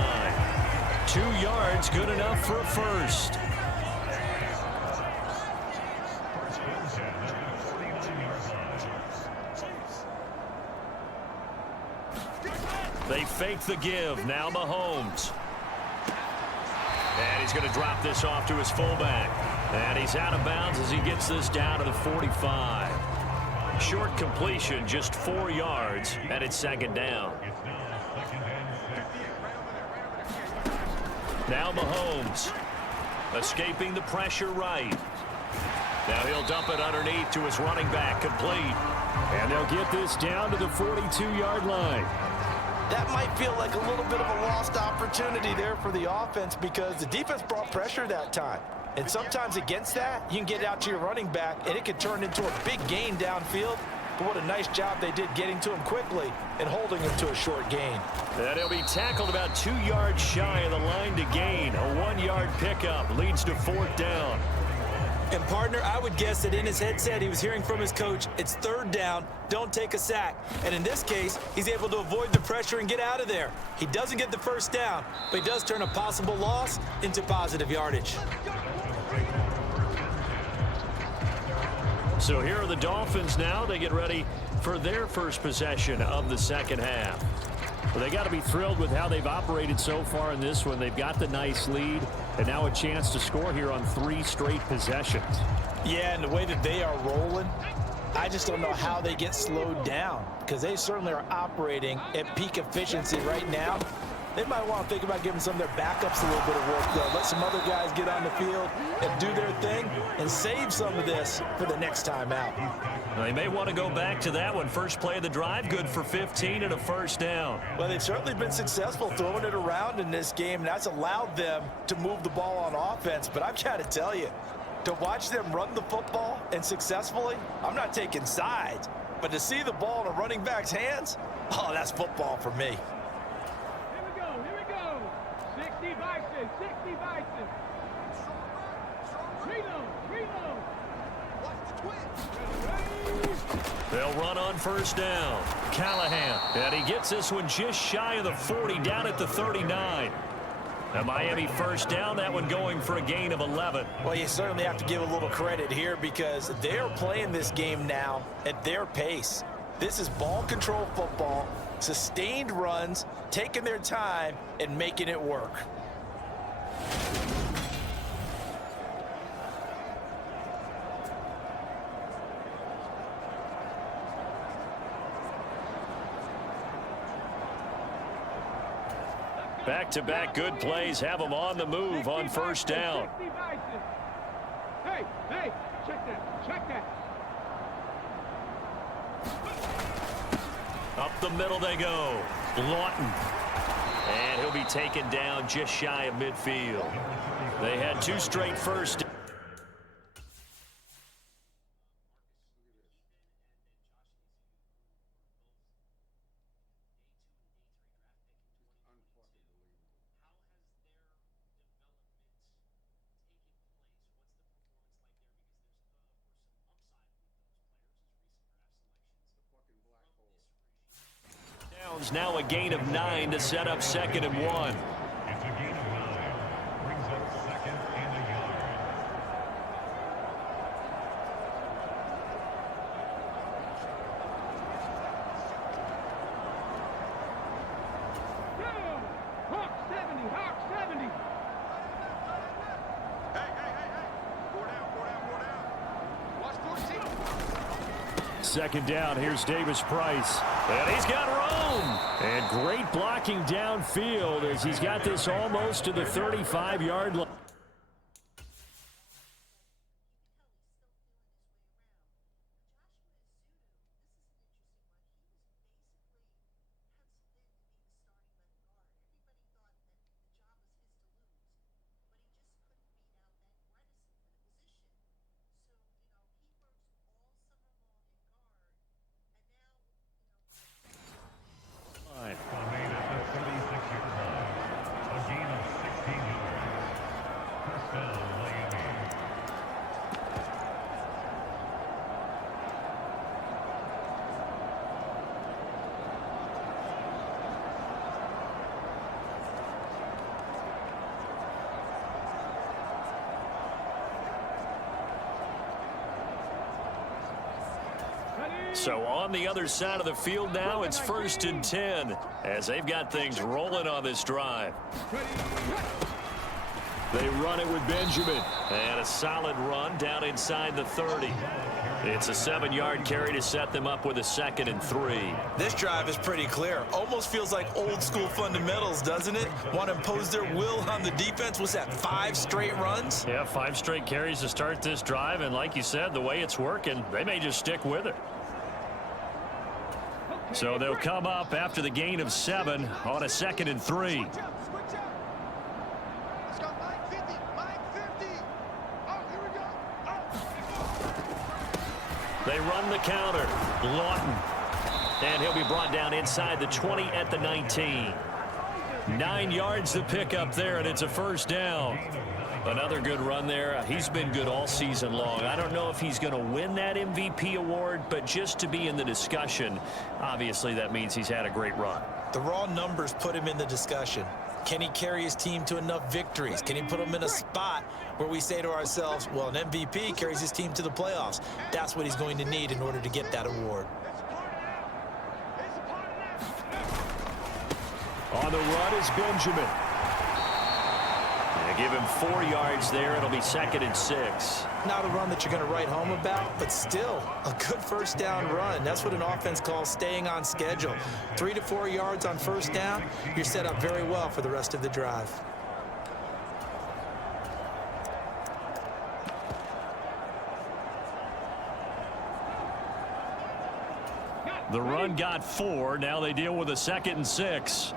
2 yards, good enough for a first. They fake the give. Now Mahomes. And he's going to drop this off to his fullback. And he's out of bounds as he gets this down to the 45. Short completion, just 4 yards, and it's second down. Now Mahomes. Escaping the pressure right. Now he'll dump it underneath to his running back, complete. And they'll get this down to the 42-yard line. that might feel like a little bit of a lost opportunity there for the offense because the defense brought pressure that time. And sometimes against that, you can get out to your running back, and it could turn into a big gain downfield. But what a nice job they did getting to him quickly and holding him to a short gain. And he'll be tackled about 2 yards shy of the line to gain. A 1-yard pickup leads to 4th down. And, partner, I would guess that in his headset he was hearing from his coach, it's 3rd down, don't take a sack. And in this case, he's able to avoid the pressure and get out of there. He doesn't get the 1st down, but he does turn a possible loss into positive yardage. So here are the Dolphins now. They get ready for their first possession of the second half. Well, they got to be thrilled with how they've operated so far in this one. They've got the nice lead and now a chance to score here on 3 straight possessions. Yeah, and the way that they are rolling, I just don't know how they get slowed down because they certainly are operating at peak efficiency right now. They might want to think about giving some of their backups a little bit of work, though. Let some other guys get on the field and do their thing and save some of this for the next time out. Well, they may want to go back to that one. First play of the drive, good for 15 and a 1st down. Well, they've certainly been successful throwing it around in this game, and that's allowed them to move the ball on offense. But I've got to tell you, to watch them run the football and successfully, I'm not taking sides, but to see the ball in a running back's hands, oh, that's football for me. Here we go. 60 Bison, 60 Bison. Reload. Watch the twin. They'll run on 1st down. Callahan, and he gets this one just shy of the 40, down at the 39. A Miami 1st down, that one going for a gain of 11. Well, you certainly have to give a little credit here because they're playing this game now at their pace. This is ball control football, sustained runs, taking their time and making it work. Back-to-back good plays have them on the move on 1st down. Hey, check that. Up the middle they go. Lawton. And he'll be taken down just shy of midfield. They had 2 straight 1st. Now a gain of 9 to set up 2nd and 1. It's a gain of 9. Brings up 2nd and a yard. Hawk 70. Hey. 4 down. Watch 14. 2nd down, here's Davis Price. And he's got room. And great blocking downfield as he's got this almost to the 35-yard line. So on the other side of the field now, it's 1st and 10 as they've got things rolling on this drive. They run it with Benjamin. And a solid run down inside the 30. It's a 7-yard carry to set them up with a 2nd and 3. This drive is pretty clear. Almost feels like old school fundamentals, doesn't it? Want to impose their will on the defense. What's that, 5 straight runs? Yeah, 5 straight carries to start this drive. And like you said, the way it's working, they may just stick with it. So they'll come up after the gain of 7 on a 2nd and 3. Let's go, Mike 50. Mike 50. Oh, here we go. Oh. They run the counter. Lawton. And he'll be brought down inside the 20 at the 19. 9 yards to pick up there, and it's a first down. Another good run there. He's been good all season long. I don't know if he's going to win that MVP award, but just to be in the discussion, obviously that means he's had a great run. The raw numbers put him in the discussion. Can he carry his team to enough victories? Can he put them in a spot where we say to ourselves, well, an MVP carries his team to the playoffs. That's what he's going to need in order to get that award. On the run is Benjamin. They give him 4 yards there. It'll be 2nd and 6. Not a run that you're going to write home about, but still a good first down run. That's what an offense calls staying on schedule. 3 to 4 yards on first down, you're set up very well for the rest of the drive. The run got 4. Now they deal with a 2nd and 6.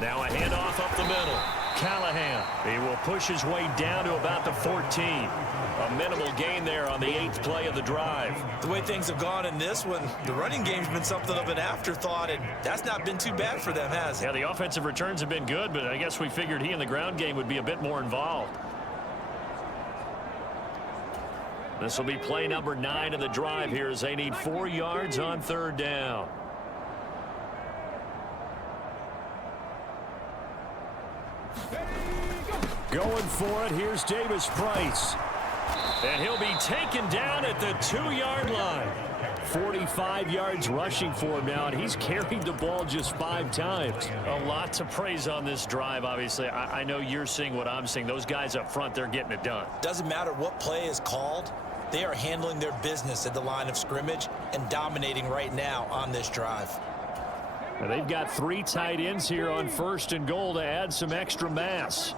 Now a handoff up the middle. Callahan. He will push his way down to about the 14. A minimal gain there on the 8th play of the drive. The way things have gone in this one, the running game's been something of an afterthought, and that's not been too bad for them, has it? Yeah, the offensive returns have been good, but I guess we figured he in the ground game would be a bit more involved. This will be play number 9 of the drive here as they need 4 yards on 3rd down. Going for it, here's Davis Price. And he'll be taken down at the 2-yard line. 45 yards rushing for him now, and he's carried the ball just 5 times. A lot to praise on this drive, obviously. I know you're seeing what I'm seeing. Those guys up front, they're getting it done. Doesn't matter what play is called. They are handling their business at the line of scrimmage and dominating right now on this drive. Now they've got 3 tight ends here on 1st and goal to add some extra mass.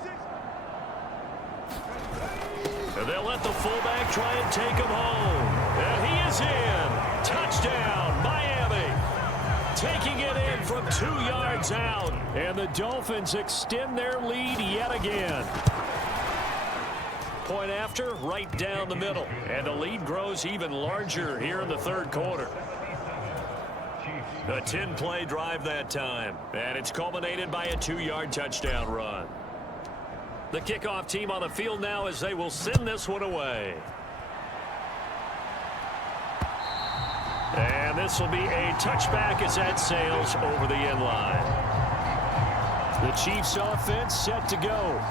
And they'll let the fullback try and take him home. And he is in. Touchdown, Miami. Taking it in from 2 yards out. And the Dolphins extend their lead yet again. Point after, right down the middle. And the lead grows even larger here in the 3rd quarter. A 10-play drive that time. And it's culminated by a 2-yard touchdown run. The kickoff team on the field now as they will send this one away. And this will be a touchback as that sails over the end line. The Chiefs offense set to go.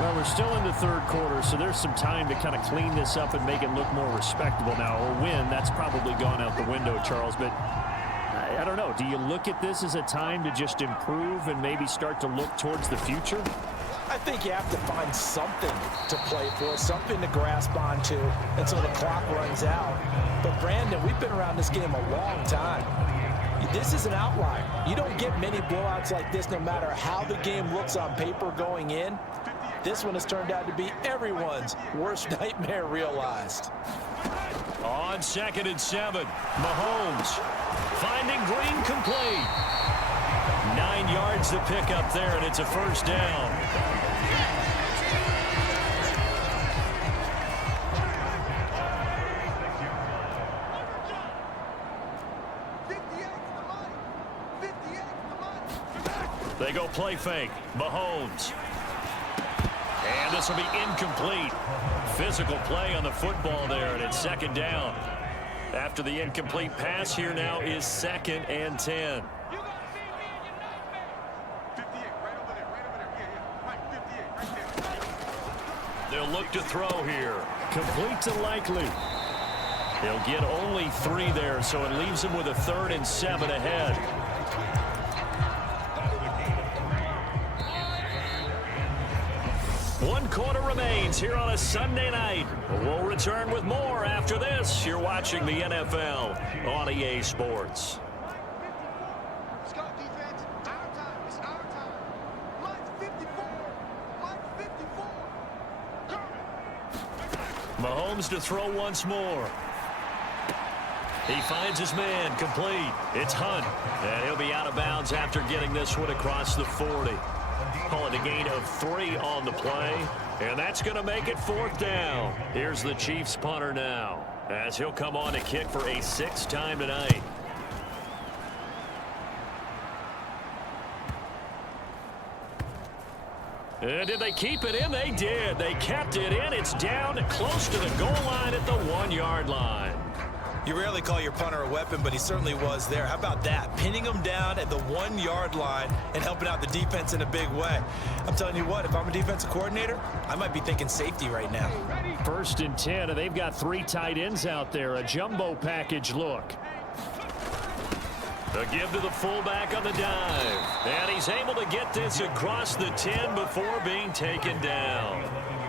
Well, we're still in the 3rd quarter, so there's some time to kind of clean this up and make it look more respectable now. Or win, that's probably gone out the window, Charles. But I don't know. Do you look at this as a time to just improve and maybe start to look towards the future? I think you have to find something to play for, something to grasp onto until the clock runs out. But, Brandon, we've been around this game a long time. This is an outlier. You don't get many blowouts like this no matter how the game looks on paper going in. This one has turned out to be everyone's worst nightmare realized. On 2nd and 7, Mahomes finding Green complete. 9 yards to pick up there, and it's a first down. They go play fake. Mahomes. And this will be incomplete. Physical play on the football there, and it's 2nd down. After the incomplete pass, here now is 2nd and 10. They'll look to throw here. Complete to Likely. They'll get only 3 there, so it leaves them with a 3rd and 7 ahead. One quarter remains here on a Sunday night. We'll return with more after this. You're watching the NFL on EA Sports. Let's go, defense. Our time. It's our time. Mike 54. Mike 54. Mahomes to throw once more. He finds his man, complete. It's Hunt, and he'll be out of bounds after getting this one across the 40. Call it a gain of 3 on the play, and that's going to make it 4th down. Here's the Chiefs punter now, as he'll come on to kick for a 6th time tonight. And did they keep it in? They did. They kept it in. It's down close to the goal line at the 1-yard line. You rarely call your punter a weapon, but he certainly was there. How about that? Pinning him down at the 1-yard line and helping out the defense in a big way. I'm telling you what, if I'm a defensive coordinator, I might be thinking safety right now. 1st and 10, and they've got 3 tight ends out there. A jumbo package look. A give to the fullback on the dive. And he's able to get this across the 10 before being taken down.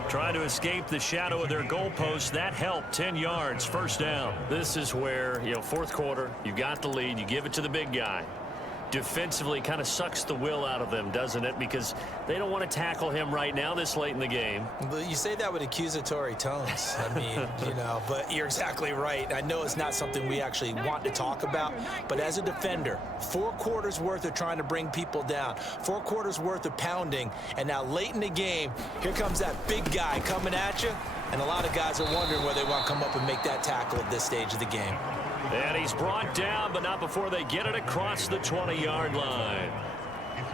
Trying to escape the shadow of their goalpost. That helped. 10 yards, 1st down. This is where, 4th quarter, you got the lead. You give it to the big guy. Defensively kind of sucks the will out of them, doesn't it? Because they don't want to tackle him right now this late in the game. But you say that with accusatory tones. I mean, but you're exactly right. I know it's not something we actually want to talk about, but as a defender, 4 quarters worth of trying to bring people down, 4 quarters worth of pounding, and now late in the game, here comes that big guy coming at you, and a lot of guys are wondering where they want to come up and make that tackle at this stage of the game. And he's brought down, but not before they get it across the 20-yard line.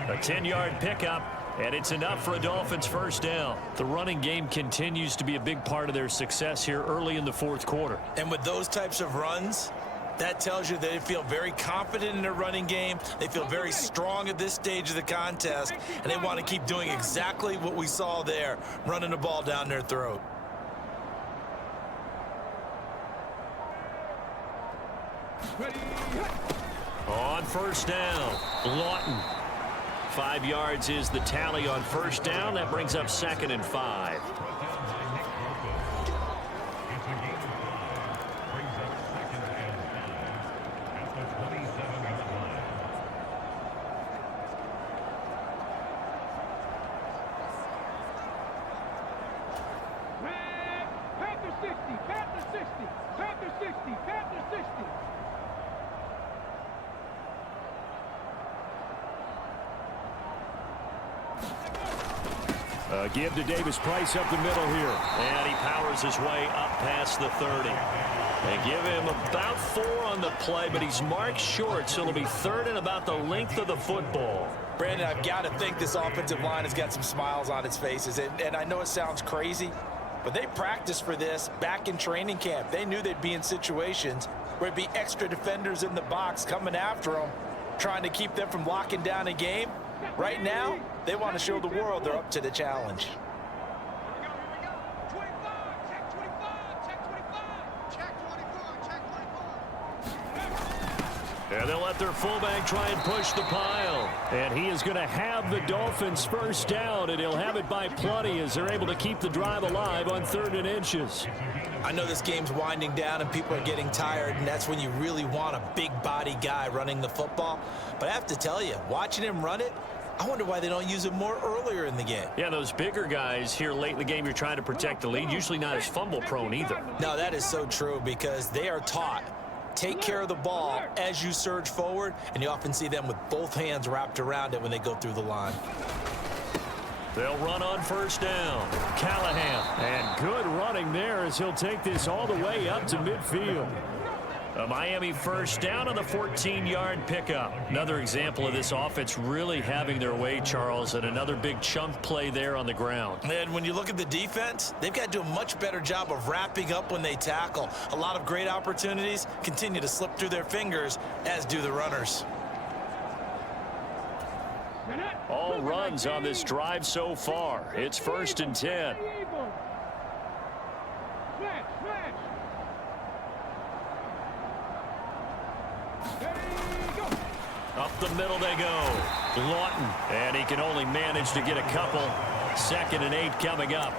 A 10-yard pickup, and it's enough for a Dolphins 1st down. The running game continues to be a big part of their success here early in the 4th quarter. And with those types of runs, that tells you that they feel very confident in their running game. They feel very strong at this stage of the contest, and they want to keep doing exactly what we saw there, running the ball down their throat. On 1st down, Lawton. 5 yards is the tally on 1st down. That brings up 2nd and 5. Panther 60, Panther 60, Panther 60, Panther 60. Give to Davis Price up the middle here. And he powers his way up past the 30. They give him about 4 on the play, but he's marked short, so it'll be 3rd and about the length of the football. Brandon, I've got to think this offensive line has got some smiles on its faces. And I know it sounds crazy, but they practiced for this back in training camp. They knew they'd be in situations where it'd be extra defenders in the box coming after them, trying to keep them from locking down a game. Right now, they want to show the world they're up to the challenge. Here we go. 25, check 25, check 25. Check 24, check 24. And they'll let their fullback try and push the pile. And he is going to have the Dolphins 1st down, and he'll have it by plenty as they're able to keep the drive alive on 3rd and inches. I know this game's winding down and people are getting tired, and that's when you really want a big body guy running the football. But I have to tell you, watching him run it, I wonder why they don't use him more earlier in the game. Yeah, those bigger guys here late in the game, you're trying to protect the lead, usually not as fumble prone either. No, that is so true because they are taught. Take care of the ball as you surge forward, and you often see them with both hands wrapped around it when they go through the line. They'll run on 1st down. Callahan. And good running there as he'll take this all the way up to midfield. A Miami 1st down on the 14-yard pickup. Another example of this offense really having their way, Charles, and another big chunk play there on the ground. And when you look at the defense, they've got to do a much better job of wrapping up when they tackle. A lot of great opportunities continue to slip through their fingers, as do the runners. All runs on this drive so far. It's 1st and 10. Up the middle they go. Lawton. And he can only manage to get a couple. 2nd and 8 coming up.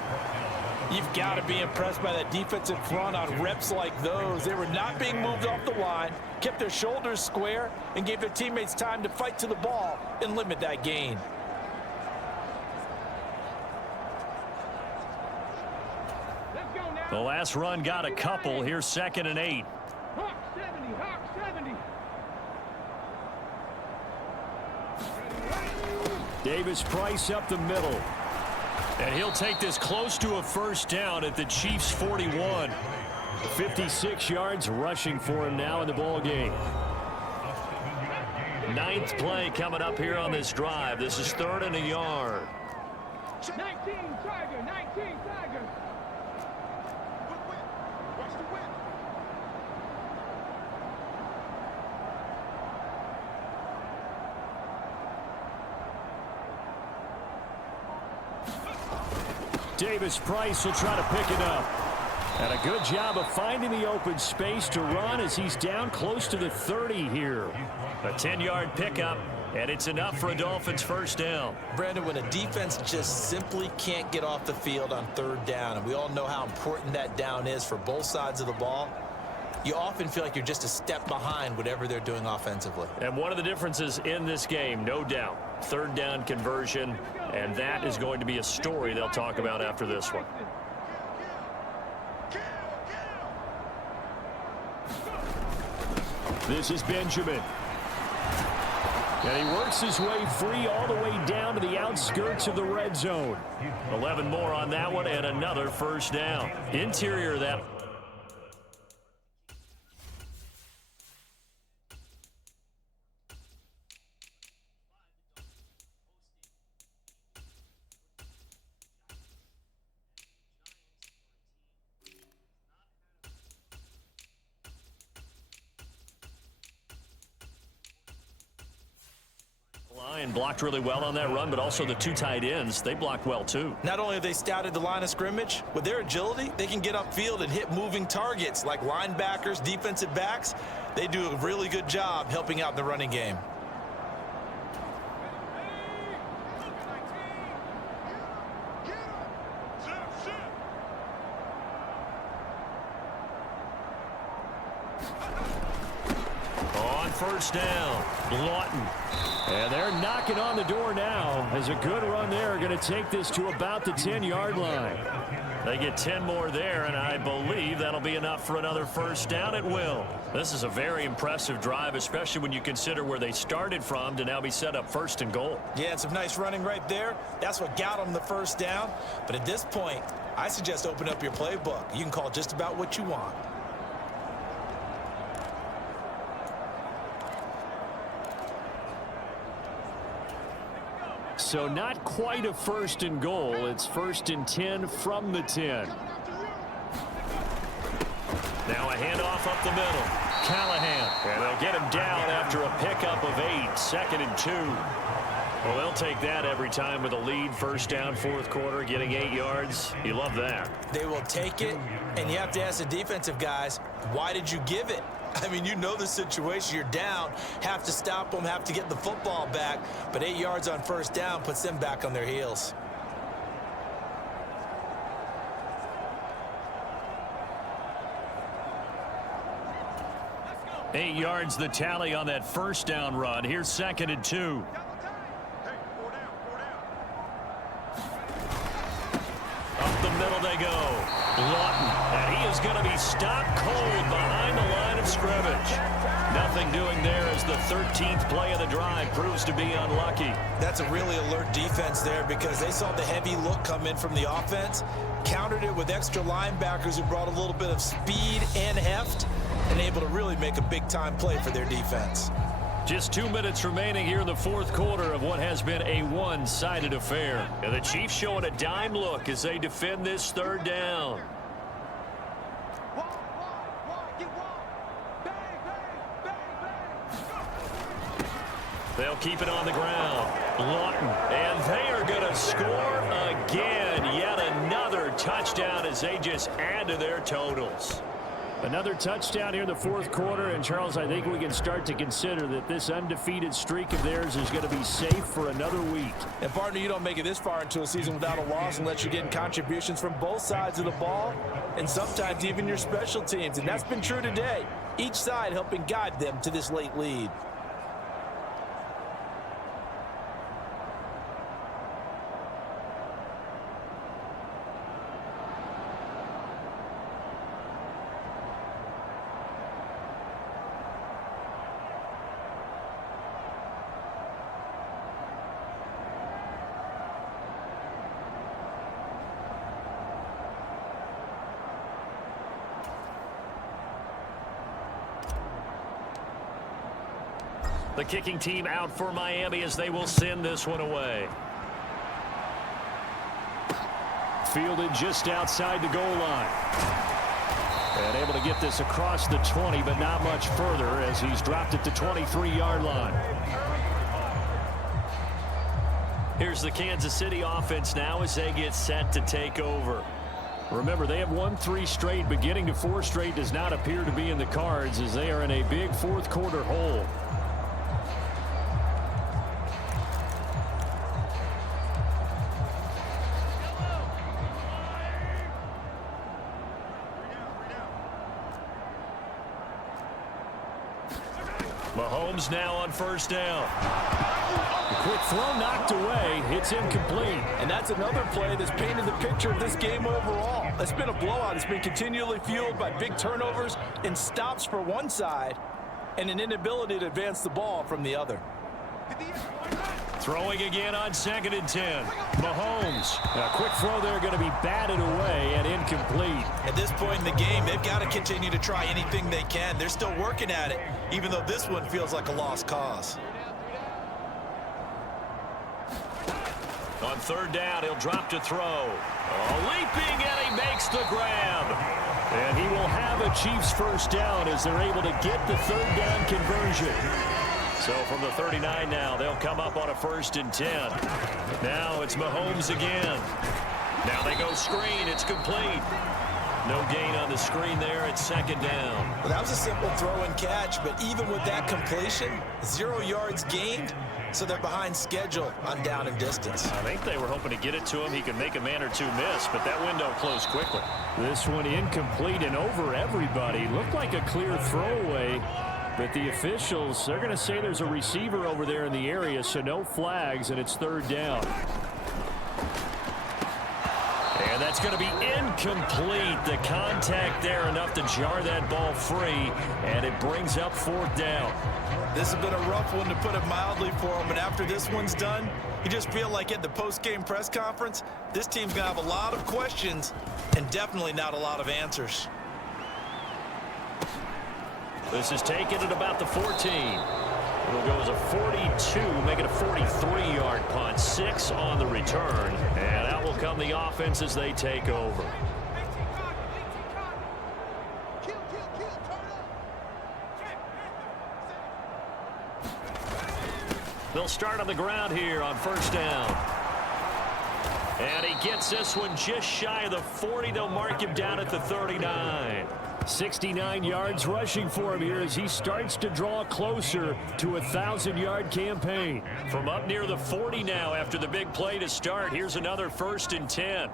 You've got to be impressed by that defensive front on reps like those. They were not being moved off the line, kept their shoulders square, and gave their teammates time to fight to the ball and limit that gain. Let's go now. The last run got a couple. Here's 2nd and 8. Hawk 70, Hawk 70. Davis Price up the middle. And he'll take this close to a first down at the Chiefs' 41. 56 yards rushing for him now in the ball game. 9th play coming up here on this drive. This is 3rd and a yard. 19 Tiger, 19 Tiger. Watch the win. Davis Price will try to pick it up. And a good job of finding the open space to run as he's down close to the 30 here. A 10-yard pickup, and it's enough for a Dolphins first down. Brandon, when a defense just simply can't get off the field on 3rd down, and we all know how important that down is for both sides of the ball, you often feel like you're just a step behind whatever they're doing offensively. And one of the differences in this game, no doubt, 3rd down conversion, and that is going to be a story they'll talk about after this one. This is Benjamin. And he works his way free all the way down to the outskirts of the red zone. 11 more on that one and another first down. Interior of that. Line blocked really well on that run, but also the 2 tight ends, they blocked well too. Not only have they scouted the line of scrimmage, with their agility, they can get upfield and hit moving targets like linebackers, defensive backs. They do a really good job helping out in the running game. On first down, Lawton. And they're knocking on the door now as a good run there. Going to take this to about the 10-yard line. They get 10 more there, and I believe that'll be enough for another first down. It will. This is a very impressive drive, especially when you consider where they started from to now be set up 1st and goal. Yeah, and some nice running right there. That's what got them the first down. But at this point, I suggest open up your playbook. You can call just about what you want. So not quite a 1st and goal. It's 1st and 10 from the 10. Now a handoff up the middle. Callahan. And they'll get him down after a pickup of 8. 2nd and 2. Well, they'll take that every time with a lead. First down, 4th quarter, getting 8 yards. You love that. They will take it, and you have to ask the defensive guys, why did you give it? I mean, you know the situation. You're down, have to stop them, have to get the football back. But 8 yards on first down puts them back on their heels. Go. 8 yards the tally on that first down run. Here's 2nd and 2. Up the middle they go. Lawton, and he is going to be stopped cold behind the line of scrimmage. Nothing doing there as the 13th play of the drive proves to be unlucky. That's a really alert defense there because they saw the heavy look come in from the offense, countered it with extra linebackers who brought a little bit of speed and heft, and able to really make a big-time play for their defense. Just 2 minutes remaining here in the 4th quarter of what has been a one-sided affair. And the Chiefs showing a dime look as they defend this 3rd down. They'll keep it on the ground. Lawton, and they are going to score again. Yet another touchdown as they just add to their totals. Another touchdown here in the 4th quarter, and Charles, I think we can start to consider that this undefeated streak of theirs is going to be safe for another week. And partner, you don't make it this far into a season without a loss unless you're getting contributions from both sides of the ball, and sometimes even your special teams, and that's been true today. Each side helping guide them to this late lead. The kicking team out for Miami as they will send this one away. Fielded just outside the goal line. And able to get this across the 20, but not much further as he's dropped it to 23-yard line. Here's the Kansas City offense now as they get set to take over. Remember, they have won 3 straight, but getting to 4 straight does not appear to be in the cards as they are in a big fourth quarter hole. Mahomes now on first down. The quick throw knocked away. It's incomplete. And that's another play that's painted the picture of this game overall. It's been a blowout. It's been continually fueled by big turnovers and stops for one side and an inability to advance the ball from the other. Throwing again on 2nd and 10. Mahomes. A quick throw there going to be batted away and incomplete. At this point in the game, they've got to continue to try anything they can. They're still working at it, even though this one feels like a lost cause. On 3rd down, he'll drop to throw. Leaping, and he makes the grab. And he will have a Chiefs first down as they're able to get the 3rd down conversion. So from the 39 now, they'll come up on a 1st and 10. Now it's Mahomes again. Now they go screen. It's complete. No gain on the screen there. It's 2nd down. Well, that was a simple throw and catch, but even with that completion, 0 yards gained, so they're behind schedule on down and distance. I think they were hoping to get it to him. He could make a man or two miss, but that window closed quickly. This one incomplete and over everybody. Looked like a clear throwaway. But the officials, they're going to say there's a receiver over there in the area, so no flags, and it's 3rd down. And that's going to be incomplete. The contact there enough to jar that ball free, and it brings up 4th down. This has been a rough one, to put it mildly, for him. And after this one's done, you just feel like at the post-game press conference, this team's going to have a lot of questions and definitely not a lot of answers. This is taken at about the 14. It'll go as a 42, make it a 43-yard punt. 6 on the return. And out will come the offense as they take over. They'll start on the ground here on 1st down. And he gets this one just shy of the 40. They'll mark him down at the 39. 69 yards rushing for him here as he starts to draw closer to a 1,000-yard campaign. From up near the 40 now after the big play to start. Here's another 1st and 10.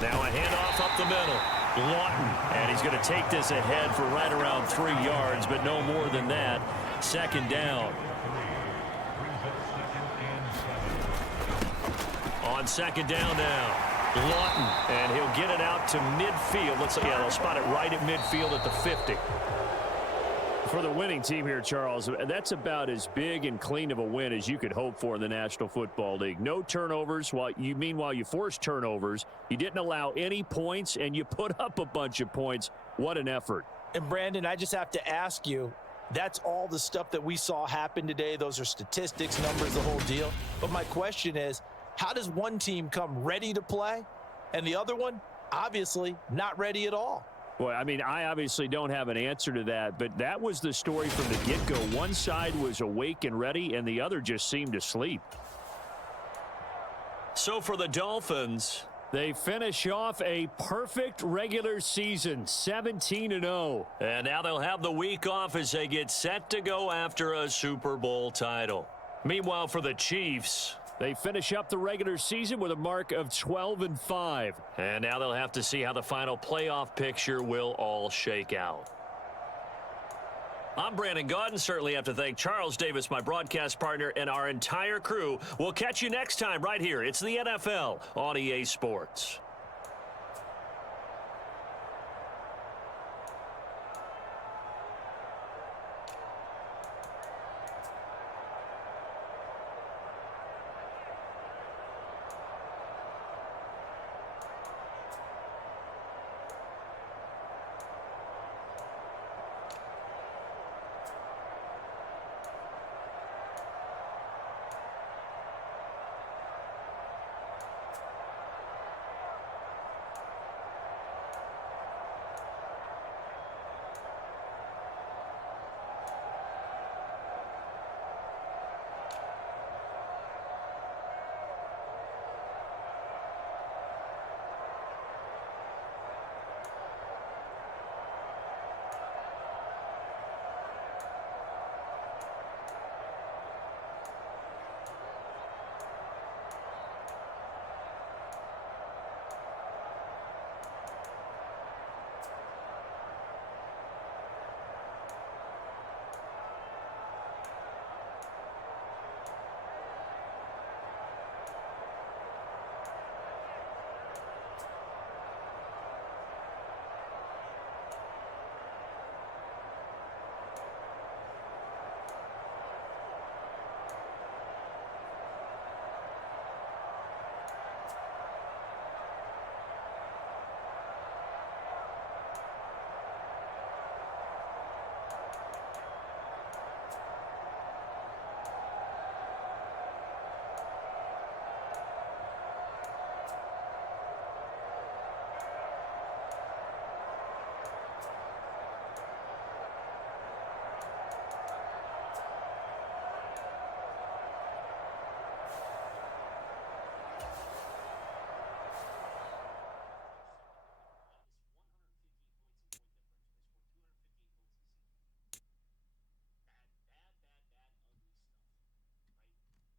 Now a handoff up the middle. Lawton, and he's going to take this ahead for right around 3 yards, but no more than that. 2nd down. On 2nd down now. Lawton, and he'll get it out to midfield. They'll spot it right at midfield at the 50. For the winning team here, Charles, that's about as big and clean of a win as you could hope for in the National Football League. No turnovers. Meanwhile, you forced turnovers. You didn't allow any points, and you put up a bunch of points. What an effort. And, Brandon, I just have to ask you, that's all the stuff that we saw happen today. Those are statistics, numbers, the whole deal. But my question is, how does one team come ready to play and the other one, obviously, not ready at all? Well, I mean, I obviously don't have an answer to that, but that was the story from the get-go. One side was awake and ready, and the other just seemed asleep. So for the Dolphins, they finish off a perfect regular season, 17-0. And now they'll have the week off as they get set to go after a Super Bowl title. Meanwhile, for the Chiefs, they finish up the regular season with a mark of 12-5. And now they'll have to see how the final playoff picture will all shake out. I'm Brandon Gaudin. Certainly have to thank Charles Davis, my broadcast partner, and our entire crew. We'll catch you next time right here. It's the NFL on EA Sports.